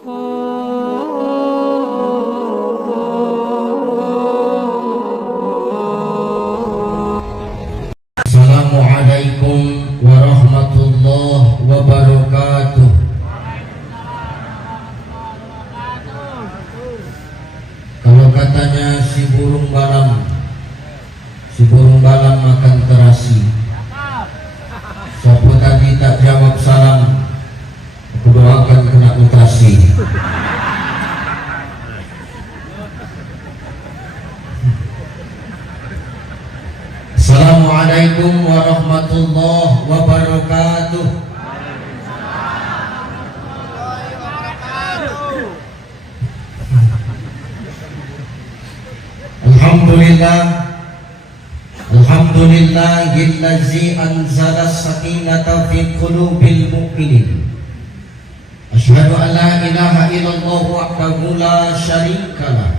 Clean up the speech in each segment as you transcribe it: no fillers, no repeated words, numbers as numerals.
Assalamualaikum warahmatullahi wabarakatuh. Kalau katanya si burung balam makan terasi. Siapa tadi tak jawab salam, aku doakan kena mutasi. Assalamualaikum warahmatullahi wabarakatuh. Alhamdulillahillazi anzala as-sakinata fi qulubil mu'minin. Asyhadu an la ilaha illallah wahdahu la syarika lah.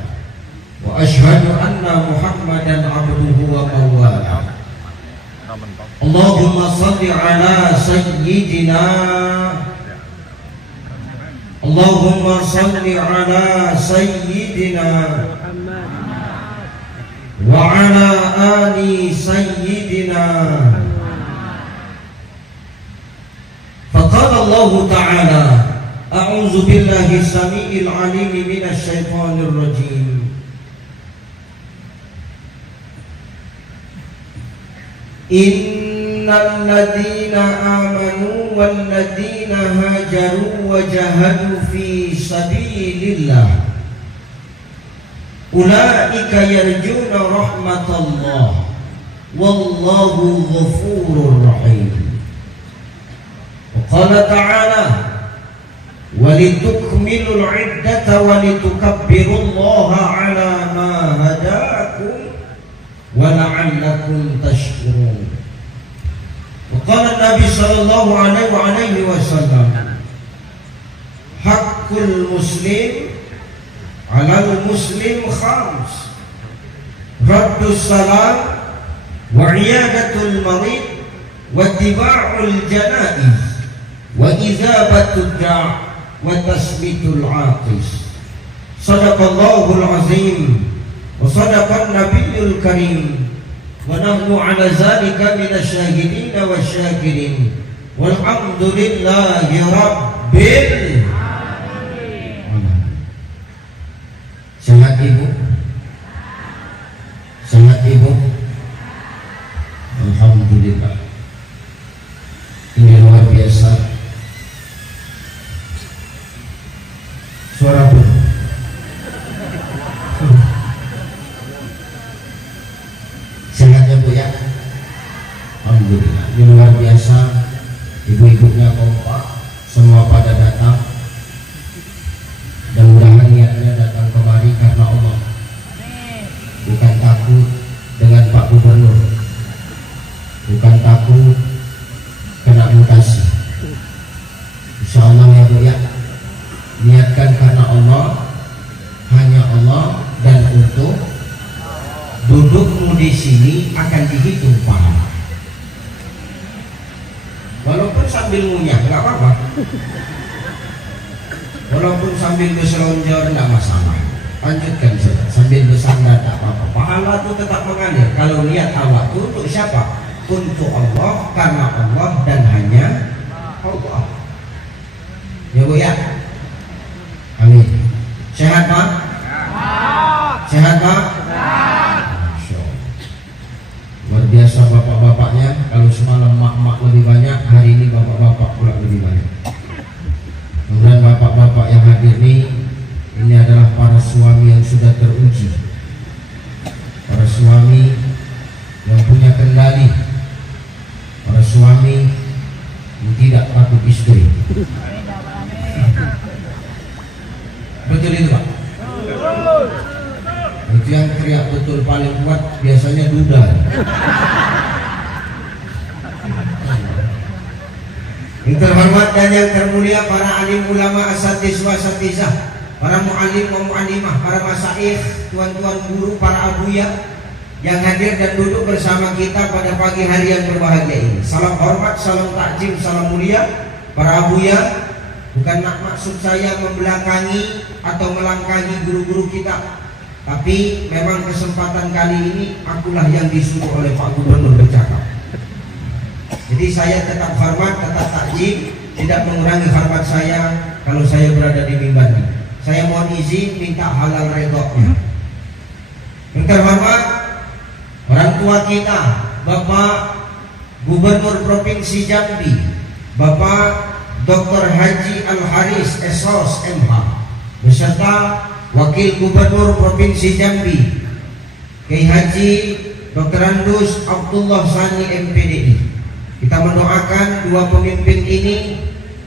Wa asyhadu anna Muhammadan abduhu wa mawalah. Allahumma salli ala sayyidina Allahumma salli ala sayyidina wa ala ali sayyidina. Faqala Allah ta'ala a'udzu billahi samii'il 'aliim minasy syaithaanir rajiim. Innal ladzina amanu wal ladzina hajaru wa jahadu fi sabilillah ulaika yarjuna rahmatallah wallahu ghafurur rahim. Wa qala ta'ala walitukmilul 'iddata walitukabbirullaha 'ala ma hadakum wa la'allakum tashkurun. Wa qala Nabi sallallahu alaihi wasallam haqqul muslim 'alal muslim khams: raddus salam wa iyadatul marid wa ittiba'ul janaiz wa izabatud da' wa tasmitul 'atis. Sadaqallahul azim wa sadaqan nabiyyul karim wa nahnu ala zalika minasyahidin wa syakirin walhamdulillahi rabbil alamin. Sehat ibu? Sehat ibu? Alhamdulillah. Ini luar biasa. Suara pun sehat ya bu ya? Alhamdulillah. Ini luar biasa. Ibu-ibunya kompak, semua pada datang. Dan mudah-mudahan niatnya datang kemari karena Allah, bukan takut dengan Pak Gubernur, bukan takut kena mutasi. Insya Allah ya bu ya, niatkan karena Allah, hanya Allah, dan untuk dudukmu di sini akan dihitung pahala. Walaupun sambil ngunyah nggak apa-apa, walaupun sambil berselonjor tidak masalah, lanjutkan saja. Sambil bersandar tidak apa-apa, pahala itu tetap mengalir. Kalau lihat awak itu untuk siapa? Untuk Allah, karena Allah, dan hanya Allah. Ya bu ya? Amin. Sehat pak? Sehat pak? Luar biasa bapak-bapaknya. Kalau semalam mak-mak lebih banyak, hari ini bapak-bapak pula lebih banyak. Kemudian bapak-bapak yang hadir ini adalah para suami yang sudah teruji, para suami yang punya kendali, para suami yang tidak takut istri. Betul itu pak? Itu yang teriak betul paling kuat biasanya duda. Yang terhormat dan yang termulia para alim ulama, asatizwa asatizah, para mu'alim wa mu'alimah, para masaikh, tuan-tuan guru, para abuya yang hadir dan duduk bersama kita pada pagi hari yang berbahagia ini. Salam hormat, salam takjim, salam mulia para abuya, Bukan maksud saya membelakangi atau melangkahi guru-guru kita, tapi memang kesempatan kali ini akulah yang disuruh oleh Pak Gubernur bercakap. Jadi saya tetap hormat, tetap takjib, tidak mengurangi hormat saya kalau saya berada di mimbar ini. Saya mohon izin minta halal redoknya. Yang terhormat orang tua kita, Bapak Gubernur Provinsi Jambi, Bapak Dr. Haji Al-Haris SOS MH, beserta Wakil Gubernur Provinsi Jambi, Kiai Haji Dr. Andus Abdullah Sani MPDI. Kita mendoakan dua pemimpin ini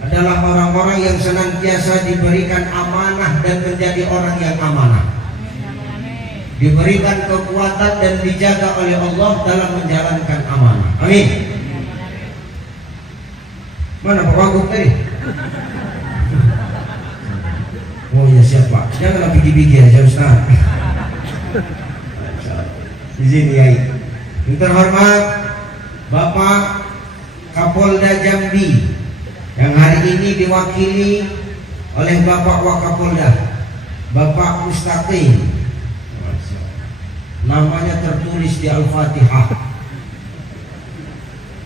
adalah orang-orang yang senantiasa diberikan amanah dan menjadi orang yang amanah, diberikan kekuatan dan dijaga oleh Allah dalam menjalankan amanah. Amin. Mana Pak Wagub tadi? Oh ya siapa? Janganlah bigi-bigi aja Ustaz. Izin ya. Yang terhormat Bapak Kapolda Jambi yang hari ini diwakili oleh Bapak Wakapolda, Bapak Mustaqim. Namanya tertulis di Al-Fatihah.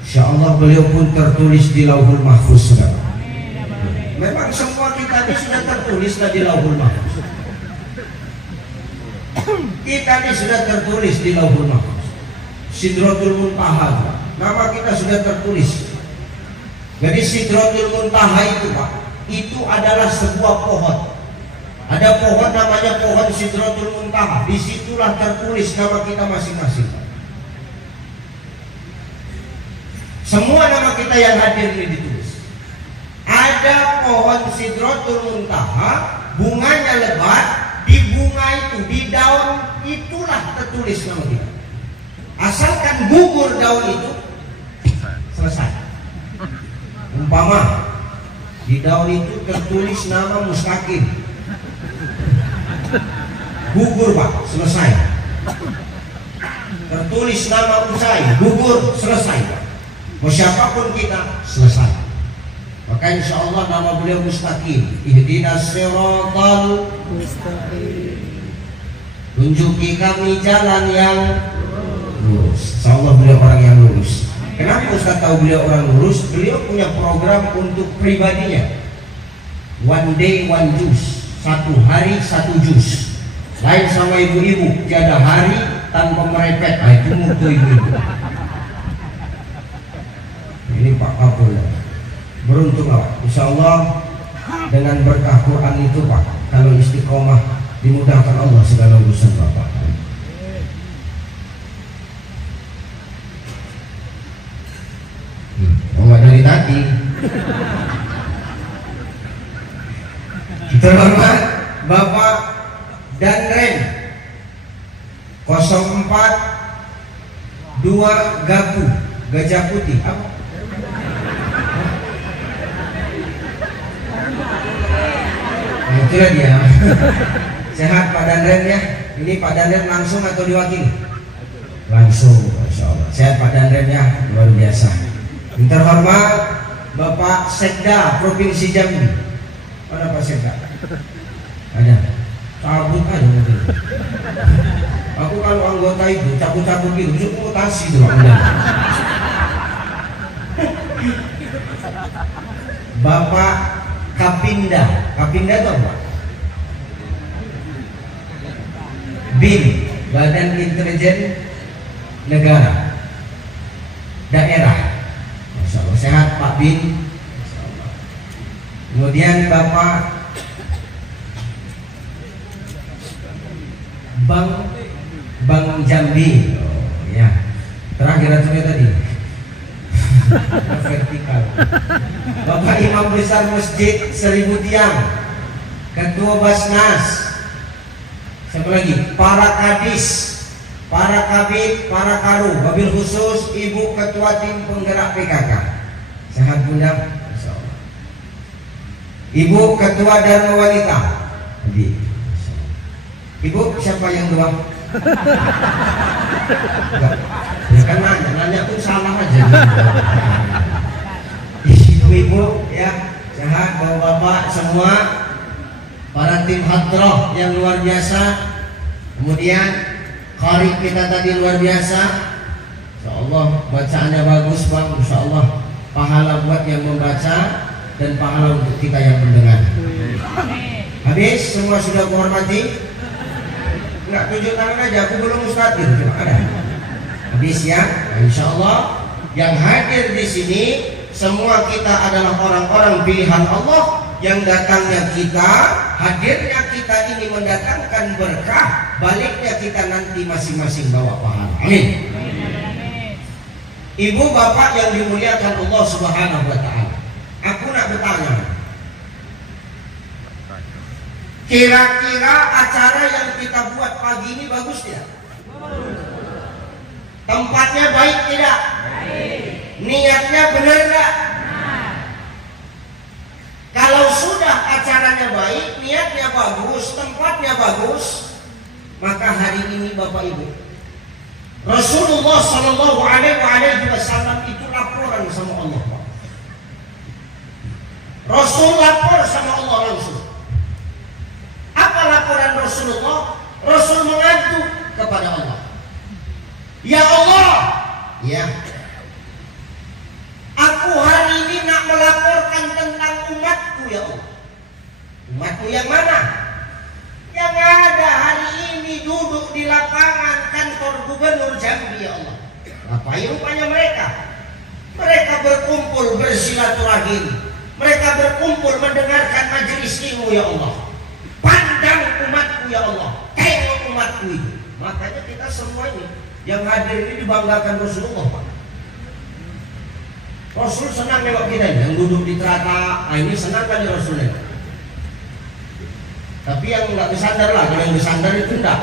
Insya Allah beliau pun tertulis di Lauhul Mahfuz. Memang semua kita ini sudah tertulis di Lauhul Mahfuz. Kita ini sudah tertulis di Lauhul Mahfuz. Sidratul Muntaha, nama kita sudah tertulis. Jadi Sidratul Muntaha itu Pak, itu adalah sebuah pohon. Ada pohon namanya pohon Sidratul Muntaha. Disitulah tertulis nama kita masing-masing. Semua nama kita yang hadir ini ditulis. Ada pohon Sidratul Muntaha, bunganya lebat. Di bunga itu, di daun itulah tertulis nama kita. Asalkan gugur daun itu, selesai. Umpama di daun itu tertulis nama Mustaqim, gugur Pak, selesai. Tertulis nama Usai, gugur, selesai Pak. Mau siapapun kita, selesai. Maka insya Allah nama beliau Mustaqim. Ihdinas siratal mustaqim. Tunjuki kami jalan yang lurus. Insya Allah beliau orang yang lurus. Kenapa Ustaz tahu beliau orang lurus? Beliau punya program untuk pribadinya. One day one juice. Satu hari satu jus. Lain sama ibu-ibu, tiada hari tanpa merepet. Nah, itu mutu ibu-ibu. Ini Pak Kapolda beruntung Pak, insya Allah dengan berkah Quran itu Pak, kalau istiqomah dimudahkan Allah segala urusan Bapak. Enggak dari tadi. Terhormat Bapak Danrem 04 2 Gapu Gajah Putih apa? Itulah dia. Sehat Pak Danrem ya. Ini Pak Danrem langsung atau diwakili? Langsung, Masya Allah. Sehat Pak Danrem ya, luar biasa. Yang terhormat Bapak Sekda Provinsi Jambi. Mana Pak Sekda? Ada. Cabut aja mungkin. Aku kalau anggota itu cabut-cabut gitu, besok mutasi tuh Pak. Bapak Kapinda, Kapinda itu apa? BIN, Badan Intelijen Negara Daerah. Masya Allah, sehat Pak BIN. Kemudian Bapak Bang Jambi. Oh, ya. Terakhir aja tadi. Vertikal. Bapak Imam Besar Masjid 1000 Tiang, Ketua Basnas, siapa lagi? Para Kadis, para Kabid, para Karu, wabil khusus Ibu Ketua Tim Penggerak PKK. Sehat Bunda? Ibu Ketua Dharma Wanita. Ibu siapa yang dua? Ya kan nanya pun salah aja. Ibu ya Sehat bapak-bapak semua, para tim hadroh yang luar biasa. Kemudian qari kita tadi luar biasa. Insyaallah bacaannya bagus bang. Insyaallah pahala buat yang membaca dan pahala untuk kita yang mendengar. Habis semua sudah menghormati. Enggak tunjuk tangan aja, aku belum ustaz gitu. Cuma ada. Habis ya. Nah, insyaallah yang hadir di sini semua kita adalah orang-orang pilihan Allah, yang datangnya kita, hadirnya kita ini mendatangkan berkah, baliknya kita nanti masing-masing bawa pahala. Amin. Ibu bapak yang dimuliakan Allah Subhanahu wa taala, aku nak bertanya, kira-kira acara yang kita buat pagi ini bagus tidak? Tempatnya baik tidak? Niatnya benar enggak? Kalau sudah acaranya baik, niatnya bagus, tempatnya bagus, maka hari ini Bapak Ibu, Rasulullah Shallallahu Alaihi Wasallam itu laporan sama Allah. Rasul lapor sama Allah langsung. Apa laporan Rasulullah? Rasul mengadu kepada Allah. Ya Allah, ya. Aku hari ini nak melaporkan tentang umatku ya Allah. Umatku yang mana? Yang ada hari ini duduk di lapangan kantor gubernur Jambi ya Allah. Apa rupanya mereka? Mereka berkumpul bersilaturahim. Mereka berkumpul mendengarkan majelis ilmu ya Allah. Pandang umatku ya Allah. Tengok umatku itu. Makanya kita semua ini yang hadir ini dibanggakan Rasulullah Pak. Rasul senang nengok kita ini, yang duduk di terata, ini senang kali Rasulnya. Tapi yang nggak bersandar lah, kalau yang bersandar itu enggak.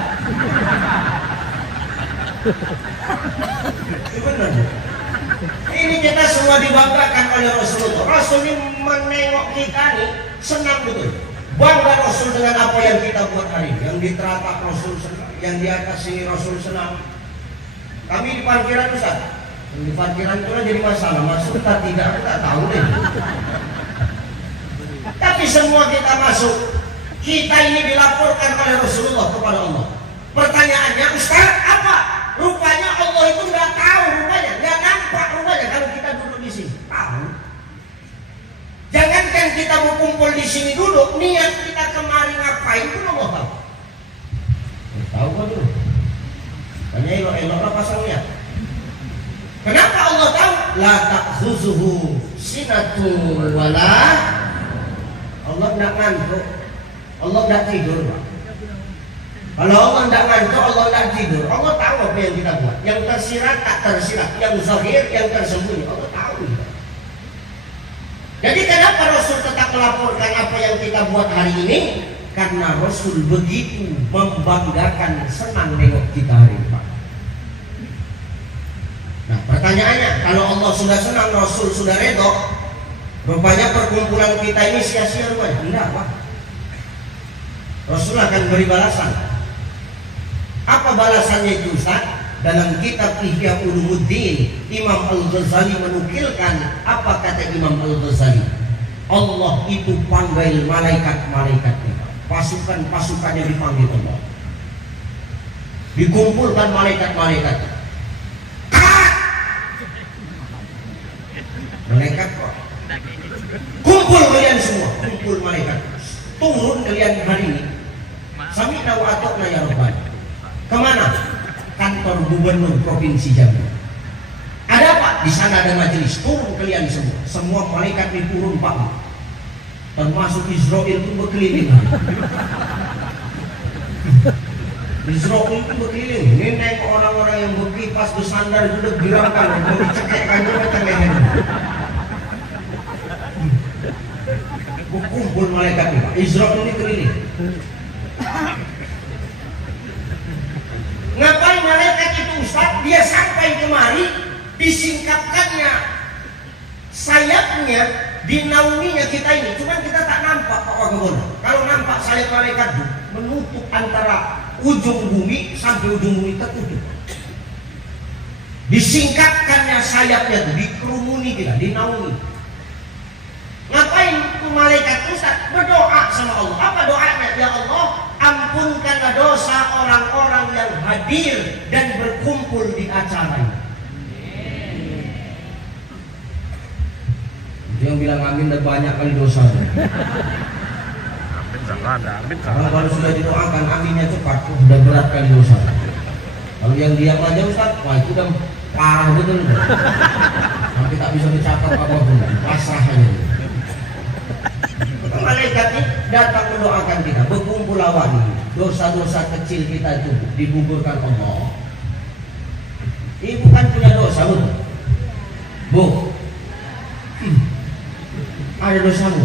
Itu benar. Ini kita semua dibanggakan oleh Rasulullah. Rasul ini menengok kita nih, senang betul. Bangga Rasul dengan apa yang kita buat hari ini. Yang di terata Rasul senang, yang di atas sini Rasul senang. Kami di parkiran Ustaz. Di parkiran itu jadi masalah, masuk tak tidak, aku tak tahu deh. Tapi semua kita masuk. Kita ini dilaporkan oleh Rasulullah kepada Allah. Pertanyaannya, Ustaz, apa? Rupanya Allah itu nggak tahu rupanya, nggak nampak rupanya kalau kita duduk di sini. Tahu. Jangankan kita berkumpul di sini duduk, niat kita kemari ngapain pun Allah tahu. Tahu kok dulu. Tanya elok-elok lah pasangnya. Kenapa Allah tahu? La ta'khuzuhu sinatun wala. Allah tidak ngantuk. Allah tidak tidur. Kalau Allah tidak ngantuk, Allah tidak tidur. Allah tahu apa yang kita buat. Yang tersirat tak tersirat, yang zahir, yang tersembunyi. Allah tahu. Jadi kenapa Rasul tetap melaporkan apa yang kita buat hari ini? Karena Rasul begitu membanggakan, senang nengok kita hari ini. Nah pertanyaannya, kalau Allah sudah senang, Rasul sudah redha, rupanya perkumpulan kita ini sia-sia rupanya? Enggak Pak. Rasul akan beri balasan. Apa balasannya itu Ustaz? Dalam kitab Ihya Ulumuddin, Imam Al-Ghazali menukilkan apa kata Imam Al-Ghazali. Allah itu panggil malaikat-malaikatnya, pasukan-pasukannya dipanggil Allah, dikumpulkan malaikat-malaikatnya. Malaikat kok kumpul kalian semua, kumpul malaikat, turun kalian hari ini. Sami'na wa ata'na ya Rabbana. Kemana? Kantor gubernur provinsi Jambi. Ada apa? Di sana ada majelis. Turun kalian semua. Semua malaikat ini turun Pak. Termasuk Israel itu berkeliling. Israel itu berkeliling. Ini nengok orang-orang yang berkipas bersandar itu udah girangkan, mau dicekekkan juga macam leher. Kumpul malaikat ini. Israel ini keliling. Ngapain malaikat itu Ustaz? Dia sampai kemari, disingkapkannya sayapnya, dinaunginya kita ini. Cuman kita tak nampak Pak Wagabon. Kalau nampak sayap malaikat itu menutup antara ujung bumi sampai ujung bumi tertutup. Disingkapkannya sayapnya itu, dikerumuni kita, dinaungi. Ngapain ngapain tuh malaikat Ustaz? Berdoa sama Allah. Apa doanya? Ya Allah, ampunkanlah dosa orang-orang yang hadir dan berkumpul di acara ini. Dia yang bilang amin dan banyak kali dosa. Karena kalau sudah didoakan aminnya cepat, sudah berat kali dosa. Kalau yang diam aja Ustaz, wah itu udah parah betul. Sampai tak bisa dicatat apapun, pasrah aja. Malaikat ini datang mendoakan kita, berkumpul awal dosa-dosa kecil kita itu digugurkan Allah. Ini bukan punya dosa, Bu. Ada dosamu.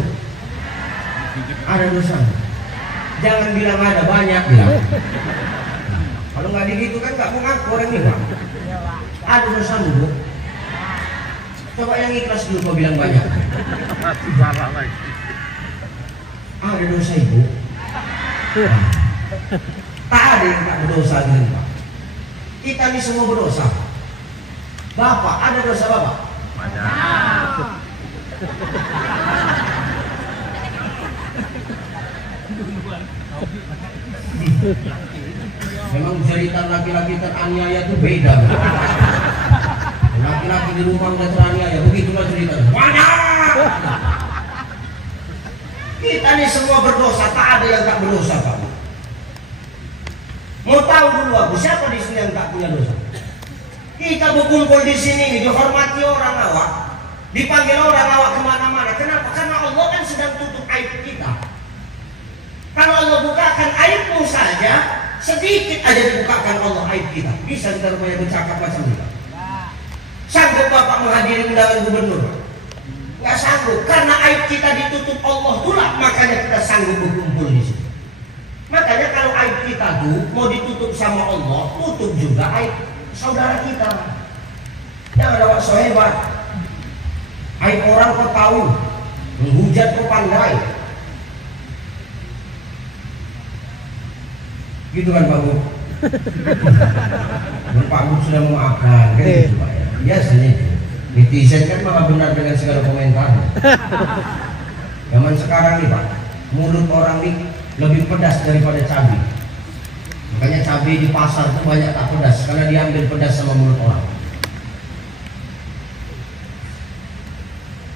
Ada dosamu. Jangan bilang ada, banyak bilang. Kalau nggak begitu kan nggak mau ngaku orang ini, Pak. Ada dosamu, Bu. Coba yang ikhlas dulu kau bilang banyak. Ada dosa Ibu. Tak ada yang tak berdosa gitu, Pak. Kita ini semua berdosa. Bapak, ada dosa Bapak? Banyak. Memang cerita laki-laki teraniaya itu beda. Laki-laki di rumah udah teraniaya, begitulah cerita. Banyak. Kita ini semua berdosa, tak ada yang tak berdosa, Pak. Mau tahu dulu aku siapa di sini yang tak punya dosa? Kita berkumpul di sini, dihormati orang awak, dipanggil orang awak kemana-mana. Kenapa? Karena Allah kan sedang tutup aib kita. Kalau Allah bukakan aibmu saja, sedikit aja dibukakan Allah aib kita. Bisa kita rupanya bercakap macam itu. Sanggup Bapak menghadiri undangan gubernur? Nggak sanggup, karena aib kita ditutup Allah pula, makanya kita sanggup berkumpul di sini. Makanya kalau aib kita tuh mau ditutup sama Allah, tutup juga aib saudara kita. Jangan ada so hebat. Aib orang kau tahu, menghujat kau pandai. Gitu kan Pak Bu? Pak Bu sudah memaafkan, kan gitu Pak ya. Biasanya itu. Netizen kan malah benar dengan segala komentar. Zaman sekarang nih Pak, mulut orang nih lebih pedas daripada cabai. Makanya cabai di pasar tuh banyak tak pedas karena diambil pedas sama mulut orang.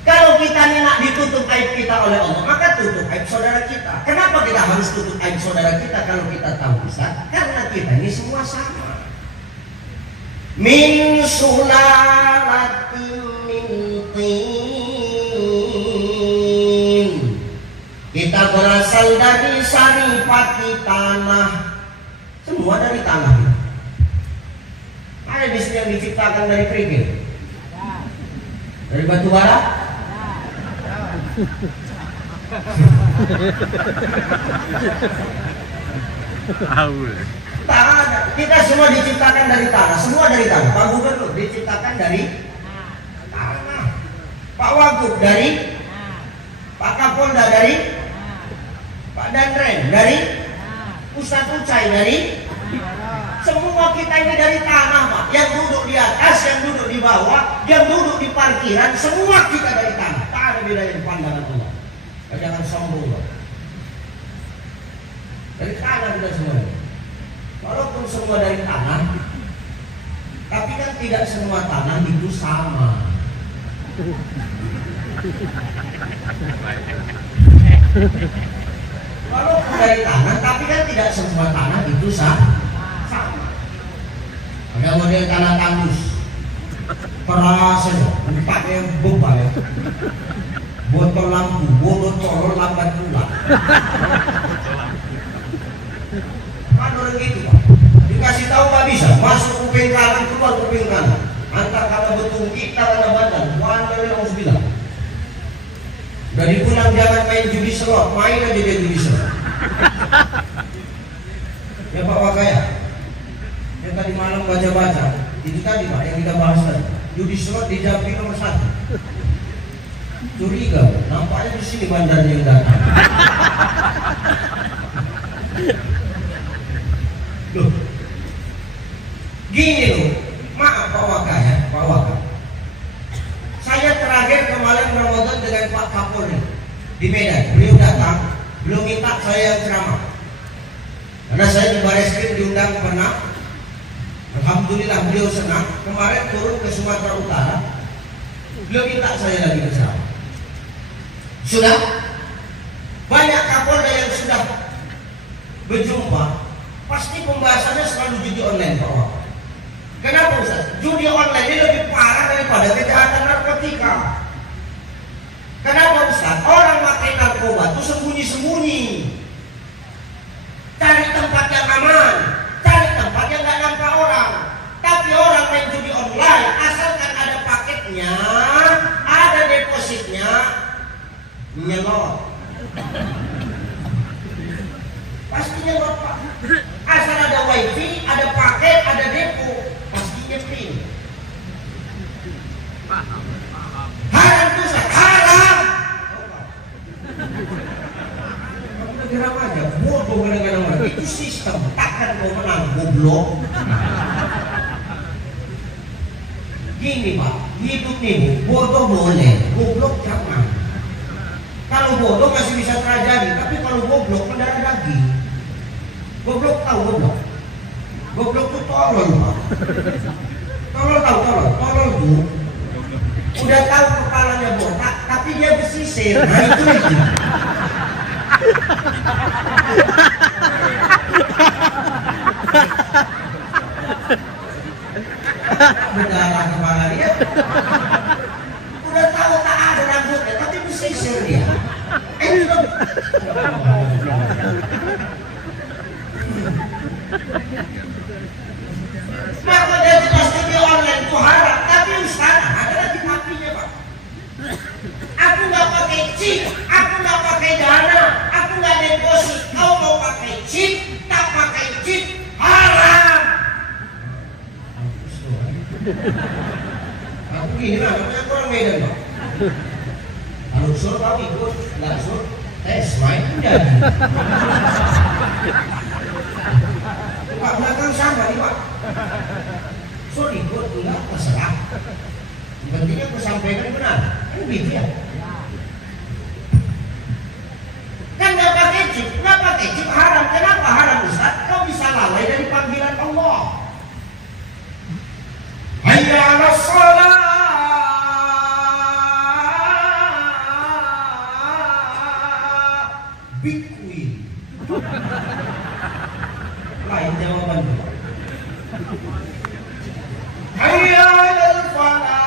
Kalau kita nih nak ditutup aib kita oleh Allah, maka tutup aib saudara kita. Kenapa kita harus tutup aib saudara kita kalau kita tahu Ustaz? Karena kita ini semua sama. Min sulalatin min tin. Kita berasal dari saripati tanah. Semua dari tanah. Ada di sini yang diciptakan dari kerikil? Dari batu bara? Tak ada. Kita semua diciptakan dari tanah. Semua dari tanah. Pak Gubernur diciptakan dari tanah. Pak Wagub dari, Pak Kapolda dari, Pak Danren dari, Ustadz Ucai dari. Semua kita ini dari tanah, Pak. Yang duduk di atas, yang duduk di bawah, yang duduk di parkiran, semua kita dari tanah. Tak ada bedanya pandangan Allah. Jangan sombong, Pak. Dari tanah kita semua. Walaupun semua dari tanah, tapi kan tidak semua tanah itu sama. Walaupun dari tanah, tapi kan tidak semua tanah itu sama. Ada model tanah tandus, keras saja, tempatnya bebal ya. Botol lampu, botol lambat pulang. Kan orang gitu Pak. Dikasih tahu nggak bisa, masuk kuping kanan, keluar kuping kanan. Antar kalau betul kita karena badan, wanda yang harus bilang. Udah dibilang jangan main judi slot, main aja dia judi slot. Ya Pak Wakaya, yang tadi malam baca-baca, itu tadi Pak yang kita bahas tadi. Judi slot di Jambi nomor 1. Curiga, nampaknya di sini bandarnya yang datang. Loh, gini loh, maaf Pak Waka ya, Pak Waka. Saya terakhir kemarin Ramadan dengan Pak Kapolri. minta saya yang ceramah. Karena saya di Bareskrim diundang pernah. Alhamdulillah beliau senang. Kemarin turun ke Sumatera Utara, beliau minta saya lagi berceramah. Sudah banyak Kapolda yang sudah berjumpa, pasti pembahasannya selalu judi online, Pak Wak. Kenapa Ustaz? Judi online ini lebih parah daripada kejahatan narkotika. Kenapa Ustaz? Orang pakai narkoba itu sembunyi-sembunyi, cari tempat yang aman, cari tempat yang nggak nampak orang. Tapi orang main judi online, asalkan ada paketnya, ada depositnya, nyelot. Pasti nyelot, Pak. Asal ada wifi, ada paket, ada depo, pasti nyepin. Haram tuh, haram. Kamu negara aja, bodoh kadang-kadang orang. Itu sistem, takkan kau menang, goblok. Gini Pak, hidup nih bodoh boleh, goblok jangan. Kalau bodoh masih bisa terjadi, tapi kalau goblok mendarah daging. Goblok tahu goblok? Goblok tuh tolol Pak. Tolol tahu tolol? Tolol tuh udah tahu kepalanya botak, tapi dia bersisir. Nah itu. Berdarah kepala dia. Udah tahu tak ada rambutnya, tapi bersisir dia. Maka dia jelas TV online itu haram, tapi Ustaz ada lagi tapinya Pak. Aku nggak pakai chip, aku nggak pakai dana, aku nggak deposit. Kau mau pakai chip, tak pakai chip, haram. Aku gini lah, namanya orang Medan Pak. Kalau suruh kau ikut, nggak suruh tes, main jadi. Pak belakang sama nih Pak. Suruh ikut, enggak terserah. Yang penting aku sampaikan benar. Kan gitu ya. Kan nggak pakai chip haram. Kenapa haram Ustaz? Kau bisa lalai dari panggilan Allah. Hayya 'alas shalah. Bitcoin. Lain jawaban. Hayya 'alal falah.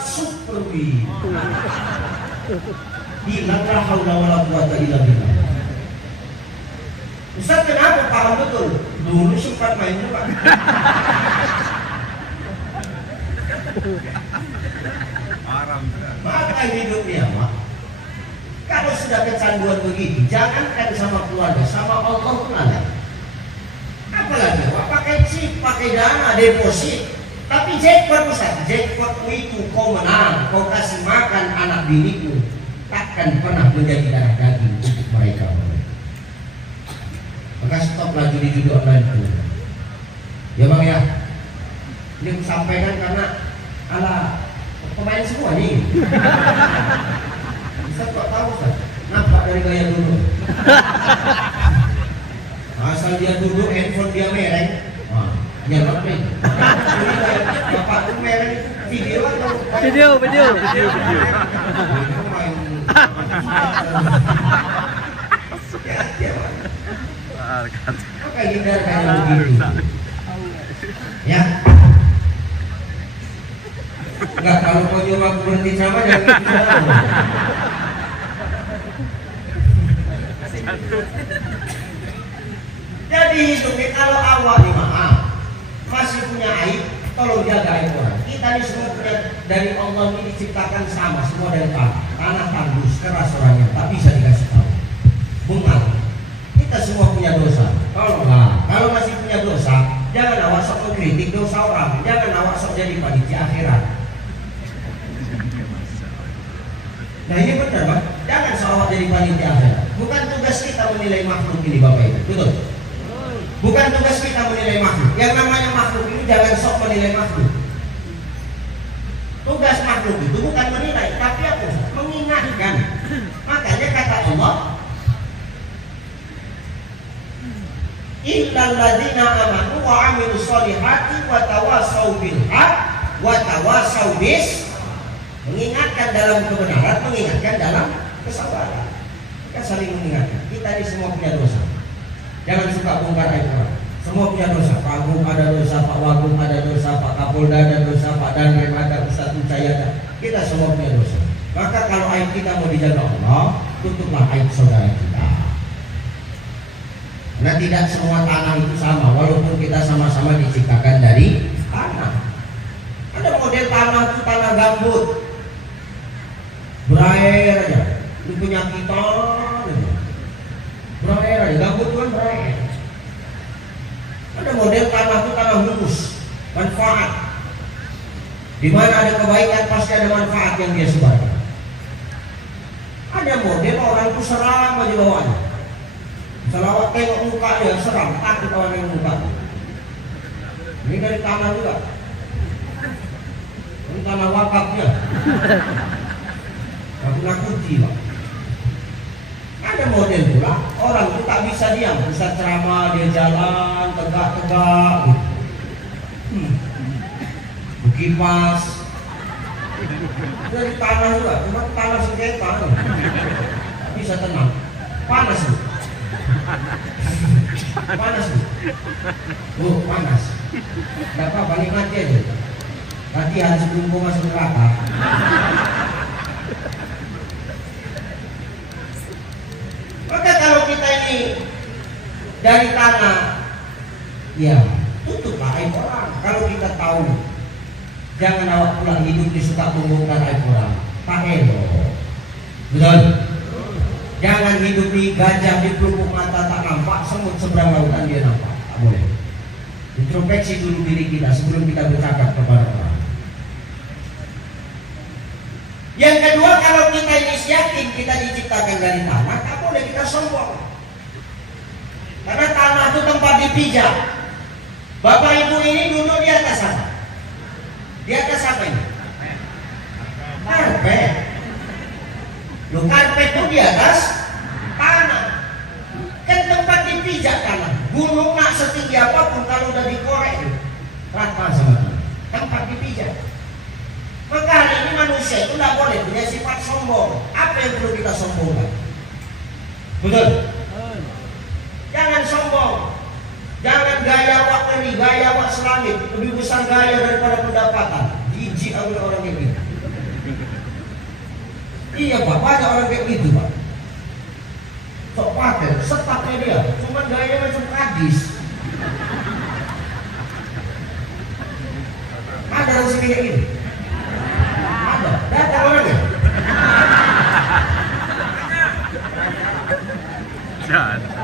Superwi. Bilang la haula wala quwata illa billah. Ustaz kenapa paham betul? Dulu sempat main juga. Maka hidupnya Pak, kalau sudah kecanduan begitu, jangankan sama keluarga, sama Allah pun ada. Apalagi Pak, pakai chip, pakai dana, deposit. Tapi jackpot Ustaz, jackpotmu itu kau menang, kau kasih makan anak biniku, takkan pernah menjadi darah daging untuk mereka. Maka stoplah judi-judi online itu. Ya Bang ya. Ini aku sampaikan karena ala pemain semua nih. Bisa kok tahu Ustaz? Nampak dari gaya duduk. Asal dia duduk, handphone dia mereng. Dia ngerti. Bapak tuh mereng video atau video. Maka hindarkan yang begitu. Ya. Enggak, kalau kau nyuruh aku berhenti sama jangan gitu. Jadi hidupnya kalau awal nih maaf masih punya aib, tolong jaga aib orang. Kita ini semua punya dari Allah ini diciptakan sama, semua dari tanah tandus, keras orangnya, tak bisa dikasih tahu. Bungal. Kita semua punya dosa. Tolonglah, kalau masih punya dosa, jangan awak sok mengkritik dosa orang, jangan awak sok jadi panitia akhirat. Nah ini benar Pak, jangan sok jadi panitia akhirat. Bukan tugas kita menilai makhluk ini Bapak Ibu, betul? Bukan tugas kita menilai makhluk. Yang namanya makhluk ini jangan sok menilai makhluk. Tugas makhluk itu bukan menilai, innal ladzina amanu wa 'amilus sholihati wa tawassaw bil haq wa tawassaw bis, mengingatkan dalam kebenaran, mengingatkan dalam kesabaran. Kita saling mengingatkan. Kita ini semua punya dosa. Jangan suka bongkar aib orang. Semua punya dosa. Pak Agung ada dosa, Pak Wagub ada dosa, Pak Kapolda ada dosa, Pak Danrem ada, Ustaz Ucaya ada. Kita semua punya dosa. Maka kalau aib kita mau dijaga Allah, tutuplah aib saudara kita. Karena tidak semua tanah itu sama, walaupun kita sama-sama diciptakan dari tanah. Ada model tanah itu tanah gambut, berair aja, itu punya kita, berair aja, gambut itu kan berair. Ada model tanah itu tanah humus, manfaat. Di mana ada kebaikan pasti ada manfaat yang dia sebarkan. Ada model orang itu seram aja bawaannya. Selawat tengok muka dia seram, takut orang yang muka. Ini dari tanah juga. Ini tanah wakafnya. Nakuti Pak. Ada model pula orang itu tak bisa diam. Ustaz ceramah dia jalan tegak-tegak gitu. Berkipas. Dari tanah juga, cuma tanah sengketa. Tak bisa tenang. Panas tuh. Panas tuh. Panas. Gak apa-apa, nikmati aja. Latihan sebelum gua masuk neraka. Maka kalau kita ini dari tanah, ya tutuplah aib orang. Kalau kita tahu, jangan awak pulang hidup disuka membongkar aib orang. Tak elok. Betul? Jangan hidup di gajah di pelupuk mata tak nampak, semut seberang lautan dia nampak. Tak boleh. Introspeksi dulu diri kita sebelum kita bercakap kepada orang. Yang kedua, kalau kita ini yakin kita diciptakan dari tanah, tak boleh kita sombong. Karena tanah itu tempat dipijak. Bapak ibu ini duduk di atas apa? Di atas apa ini? Karpet. Loh, karpet itu di atas tanah. Kan tempat dipijak tanah. Gunung nak setinggi apapun kalau udah dikorek rata sama tanah. Tempat dipijak. Maka hari ini manusia itu tidak boleh punya sifat sombong. Apa yang perlu kita sombongkan? Betul? Jangan sombong. Jangan gaya awak ngeri, gaya awak selangit. Lebih besar gaya daripada pendapatan. Jijik orang kayak gitu. Iya Pak, banyak orang kayak gitu Pak. Sok paten, setapnya dia. Cuma gaya macam kadis. Ada orang sini kayak gini. Datang orangnya.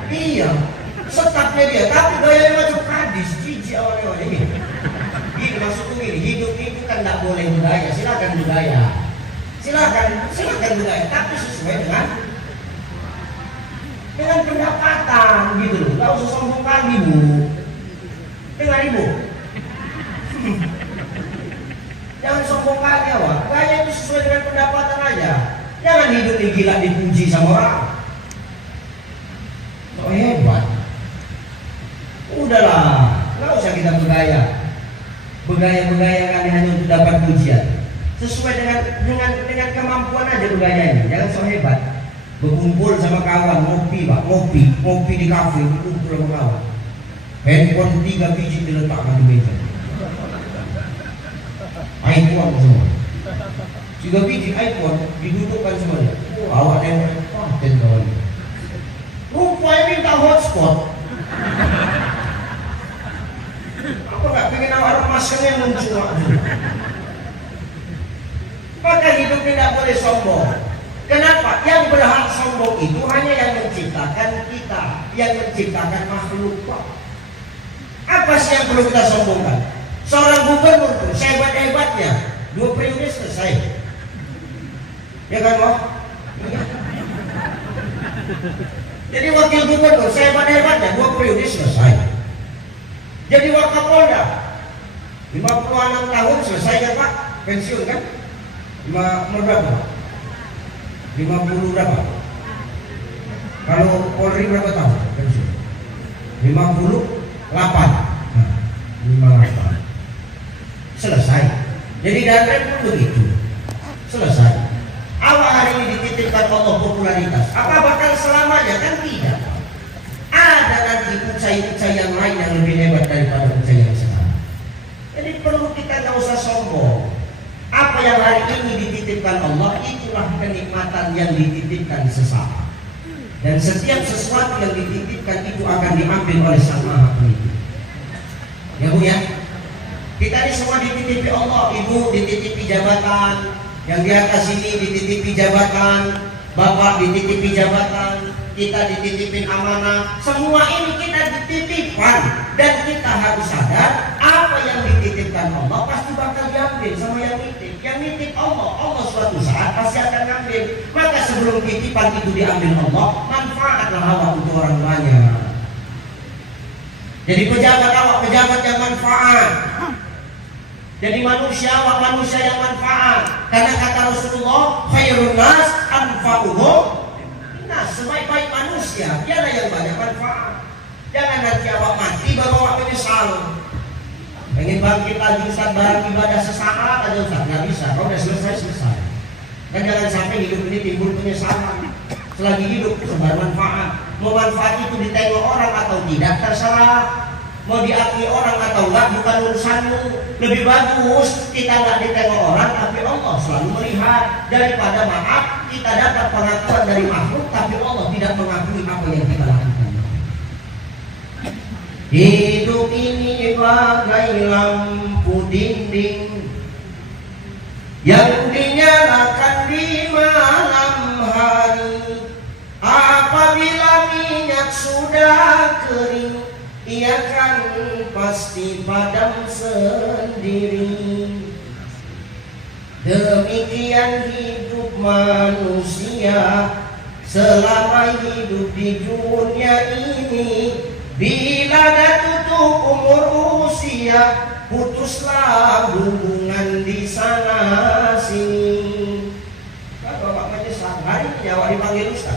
Iya, setapnya dia, tapi gaya macam kadis, jijik awalnya ini. Gini maksudku gini, hidup itu kan tidak boleh budaya, silakan budaya, silakan budaya, tapi sesuai dengan pendapatan gitu loh. Gak usah sombong kali Bu, dengar Ibu. Jangan sombong kali awak. Gaya itu sesuai dengan pendapatan aja. Jangan hidup ini gila dipuji sama orang. Oh hebat. Udahlah, nggak usah kita bergaya kan hanya untuk dapat pujian. Sesuai dengan kemampuan aja bergayanya. Jangan so hebat. Berkumpul sama kawan, ngopi Pak, ngopi di kafe, berkumpul sama kawan. Handphone 3 biji diletakkan di meja. iPhone semua. 3 biji iPhone didudukkan semuanya. Awak yang paten kawan. Rupanya minta hotspot. Apa nggak pengen awak maskernya muncul? Maka hidup tidak boleh sombong. Kenapa? Yang berhak sombong itu hanya yang menciptakan kita, yang menciptakan makhluk. Apa sih yang perlu kita sombongkan? Seorang gubernur tuh sehebat-hebatnya 2 periode selesai. Ya kan Pak? Jadi wakil gubernur sehebat-hebatnya 2 periode selesai. Jadi Wakapolda 56 tahun selesai kan Pak? Pensiun kan? 50 berapa? 50 berapa? Kalau Polri berapa tahun pensiun? 50 8. Nah, minimal 8. Selesai. Jadi dan pun begitu. Selesai. Awak hari ini dititipkan Allah popularitas. Apa bakal selamanya? Kan tidak. Ada nanti ucai-ucai yang lain yang lebih hebat daripada ucai yang sekarang. Jadi perlu kita tak usah sombong. Apa yang hari ini dititipkan Allah, itulah kenikmatan yang dititipkan sesaat. Dan setiap sesuatu yang dititipkan itu akan diambil oleh Sang Maha Penitip. Ya Bu ya. Kita ini semua dititipi Allah. Ibu dititipi jabatan, yang di atas ini dititipi jabatan, bapak dititipi jabatan, kita dititipin amanah. Semua ini kita dititipkan, dan kita harus sadar apa yang dititipkan Allah pasti bakal diambil sama yang nitip. Yang nitip Allah, Allah suatu saat pasti akan ngambil. Maka sebelum titipan itu diambil Allah, manfaatlah awak untuk orang banyak. Jadi pejabat awak, pejabat yang manfaat. Jadi manusia yang manfaat. Karena kata Rasulullah, khairun nas anfa'uhum. Nah, sebaik-baik manusia dialah yang banyak manfaat. Jangan nanti awak mati baru awak menyesal. Pengen bangkit lagi Ustaz, barang ibadah sesaat aja Ustaz, nggak bisa. Kalau udah selesai. Dan jangan sampai hidup ini timbul penyesalan. Selagi hidup sebar manfaat. Mau manfaat itu ditengok orang atau tidak terserah. Mau diakui orang atau enggak bukan urusanmu. Lebih bagus kita enggak ditengok orang, tapi Allah selalu melihat. Daripada maaf kita dapat pengakuan dari makhluk, tapi Allah tidak mengakui apa yang kita lakukan. Hidup ini bagai lampu dinding yang dinyalakan di malam hari. Apabila minyak sudah kering, ia kan pasti padam sendiri. Demikian hidup manusia selama hidup di dunia ini. Bila dah tutup umur usia, putuslah hubungan di sana sini. Kalau Bapak menyesal, hari ini awak dipanggil Ustaz,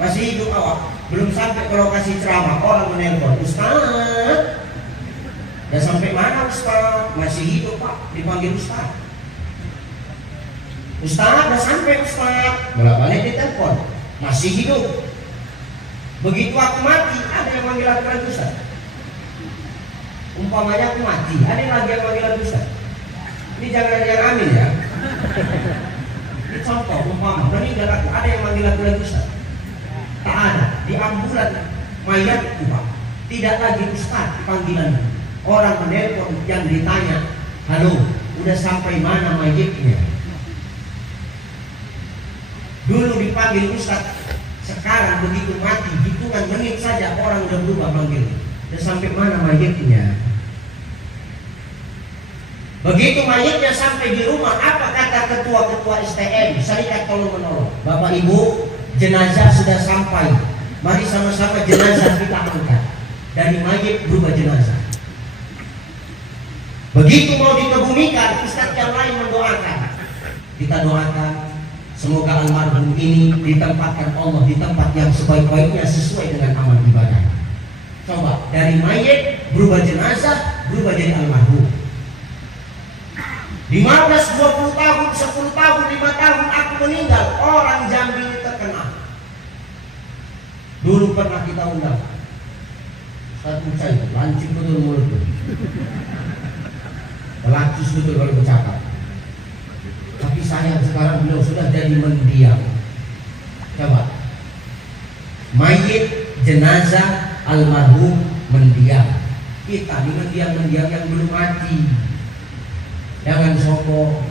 masih hidup awak, belum sampai ke lokasi ceramah, orang menelpon, Ustaz, udah sampai mana Ustaz? Masih hidup Pak, dipanggil Ustaz. Ustaz, udah sampai Ustaz, bolak-balik ditelepon, masih hidup. Begitu aku mati, ada yang manggil aku lagi Ustaz. Umpamanya aku mati, ada yang lagi yang manggil aku Ustaz. Ini jangan ada yang amin ya. Ini contoh, umpama meninggal aku, ada yang manggil aku lagi Ustaz. Tak ada, di ambulan mayatku Pak, tidak lagi Ustaz panggilan. Orang menelpon yang ditanya, halo, udah sampai mana mayatnya? Dulu dipanggil Ustaz, sekarang begitu mati, hitungan menit saja orang udah berubah panggil. Udah sampai mana mayatnya? Begitu mayatnya sampai di rumah, apa kata ketua-ketua STM, Serikat Tolong Menolong? Bapak Ibu, jenazah sudah sampai. Mari sama-sama jenazah kita angkat. Dari mayat berubah jenazah. Begitu mau dikebumikan, ustaz yang lain mendoakan. Kita doakan, semoga almarhum ini ditempatkan Allah di tempat yang sebaik-baiknya sesuai dengan amal ibadah. Coba, dari mayat berubah jenazah, berubah jadi almarhum. 15, 20 tahun, 10 tahun, 5 tahun aku meninggal, orang Jambi ini terkenal. Dulu pernah kita undang Ustaz Ucai, lancing betul mulutnya, pelacus betul kalau bercakap. Tapi sayang sekarang beliau sudah jadi mendiam. Coba, mayit, jenazah, almarhum mendiam. Kita di mendiam-mendiam yang belum mati. Jangan sombong.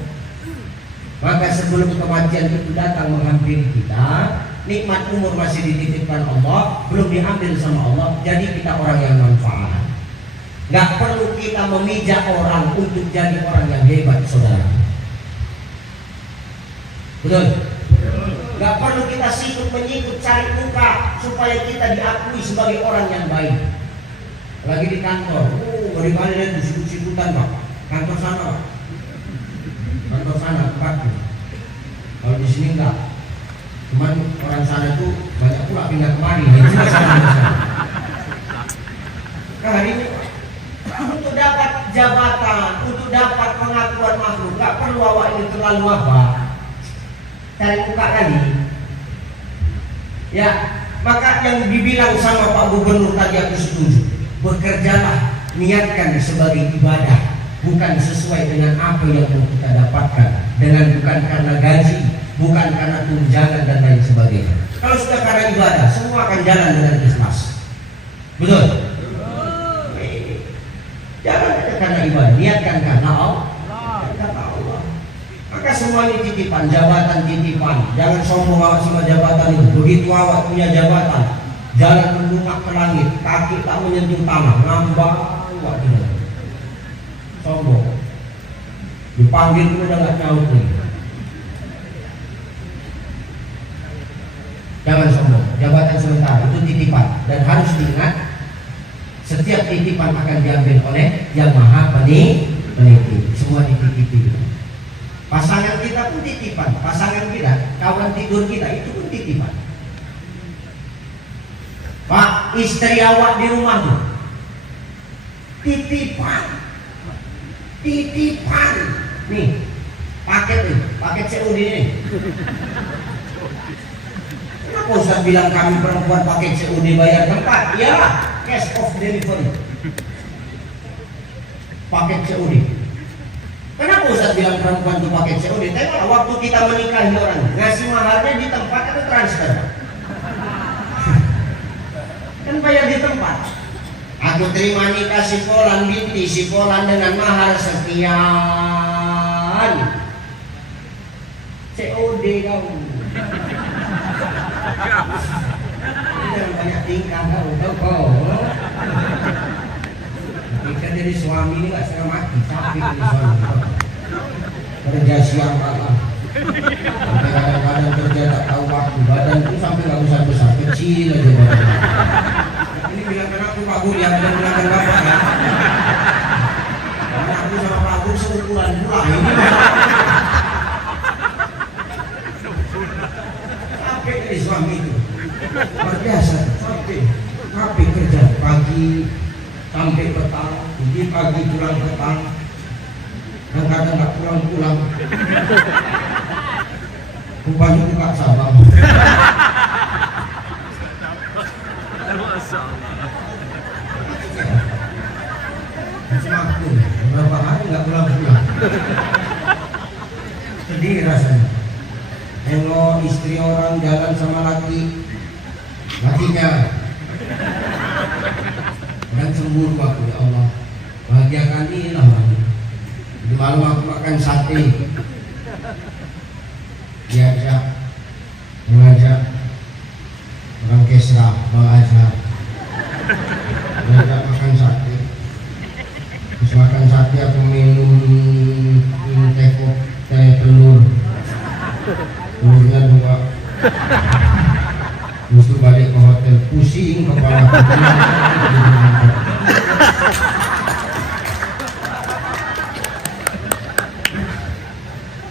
Maka sebelum kematian itu datang menghampiri kita, nikmat umur masih dititipkan Allah, belum diambil sama Allah. Jadi kita orang yang manfaat. Gak perlu kita memijak orang untuk jadi orang yang hebat, saudara. Betul? Gak perlu kita sikut menyikut cari muka supaya kita diakui sebagai orang yang baik. Lagi di kantor, bagaimana itu sikut-sikutan Pak? Kantor sana Pak. Kantor sana tempatnya. Kalau di sini enggak. Cuman orang sana itu banyak pula pindah kemari. Nah, hari ini untuk dapat jabatan, untuk dapat pengakuan makhluk, nggak perlu awak ini terlalu apa, cari muka kali. Ya, maka yang dibilang sama Pak Gubernur tadi aku setuju. Bekerjalah, niatkan sebagai ibadah, bukan sesuai dengan apa yang mau kita dapatkan, bukan karena gaji, bukan karena tunjangan dan lain sebagainya. Kalau sudah karena ibadah, semua akan jalan dengan ikhlas. Betul? Jangan karena ibadah, niatkan karena Allah. Maka semua ini titipan, jabatan titipan. Jangan sombong awak sama jabatan itu. Begitu awak punya jabatan, jalan mendungak ke langit, kaki tak menyentuh tanah, ngambang awak tidak. Sombong. Dipanggil pun udah gak nyaut lagi. Jangan sombong. Jabatan sementara itu titipan dan harus diingat. Setiap titipan akan diambil oleh Yang Maha Penitip. Semua dititipi. Pasangan kita pun titipan. Pasangan kita, kawan tidur kita itu pun titipan. Pak, istri awak di rumah tuh titipan. Titipan. Nih, paket COD ini. Kenapa Ustaz bilang kami perempuan pakai COD bayar tempat? Iyalah, cash of delivery. Paket COD. Kenapa Ustaz bilang perempuan itu pakai COD? Tengok waktu kita menikahi orang, ngasih maharnya di tempat atau transfer? Kan bayar di tempat. Aku terima nikah si Polan binti si Polan dengan mahar sekian. COD kamu. Jangan banyak tingkah kau. Kita jadi suami ini gak setengah mati, capek jadi suami. Kerja siang malam. Sampai kadang-kadang kerja tak tahu waktu, badan itu sampai gak besar-besar, kecil aja badan. Ini bilangkan aku Pak Gur, yang bilangkan Bapak ya. Karena aku sama Pak Gur seukuran pula. Ini capek jadi suami itu. Luar biasa, capek kerja pagi sampai petang, pergi pagi pulang petang, dan kadang nggak pulang. Rupanya buka sabang. Semakin beberapa hari nggak pulang. Sedih rasanya. Nengok istri orang jalan sama lakinya. Dan cemburu aku, ya Allah, bahagiakan inilah aku. Di malam aku makan sate, mengajak orang Kesra, Bang Azhar, mengajak makan sate. Terus makan sate aku minum teh telurnya 2. Terus balik ke hotel, pusing kepala aku.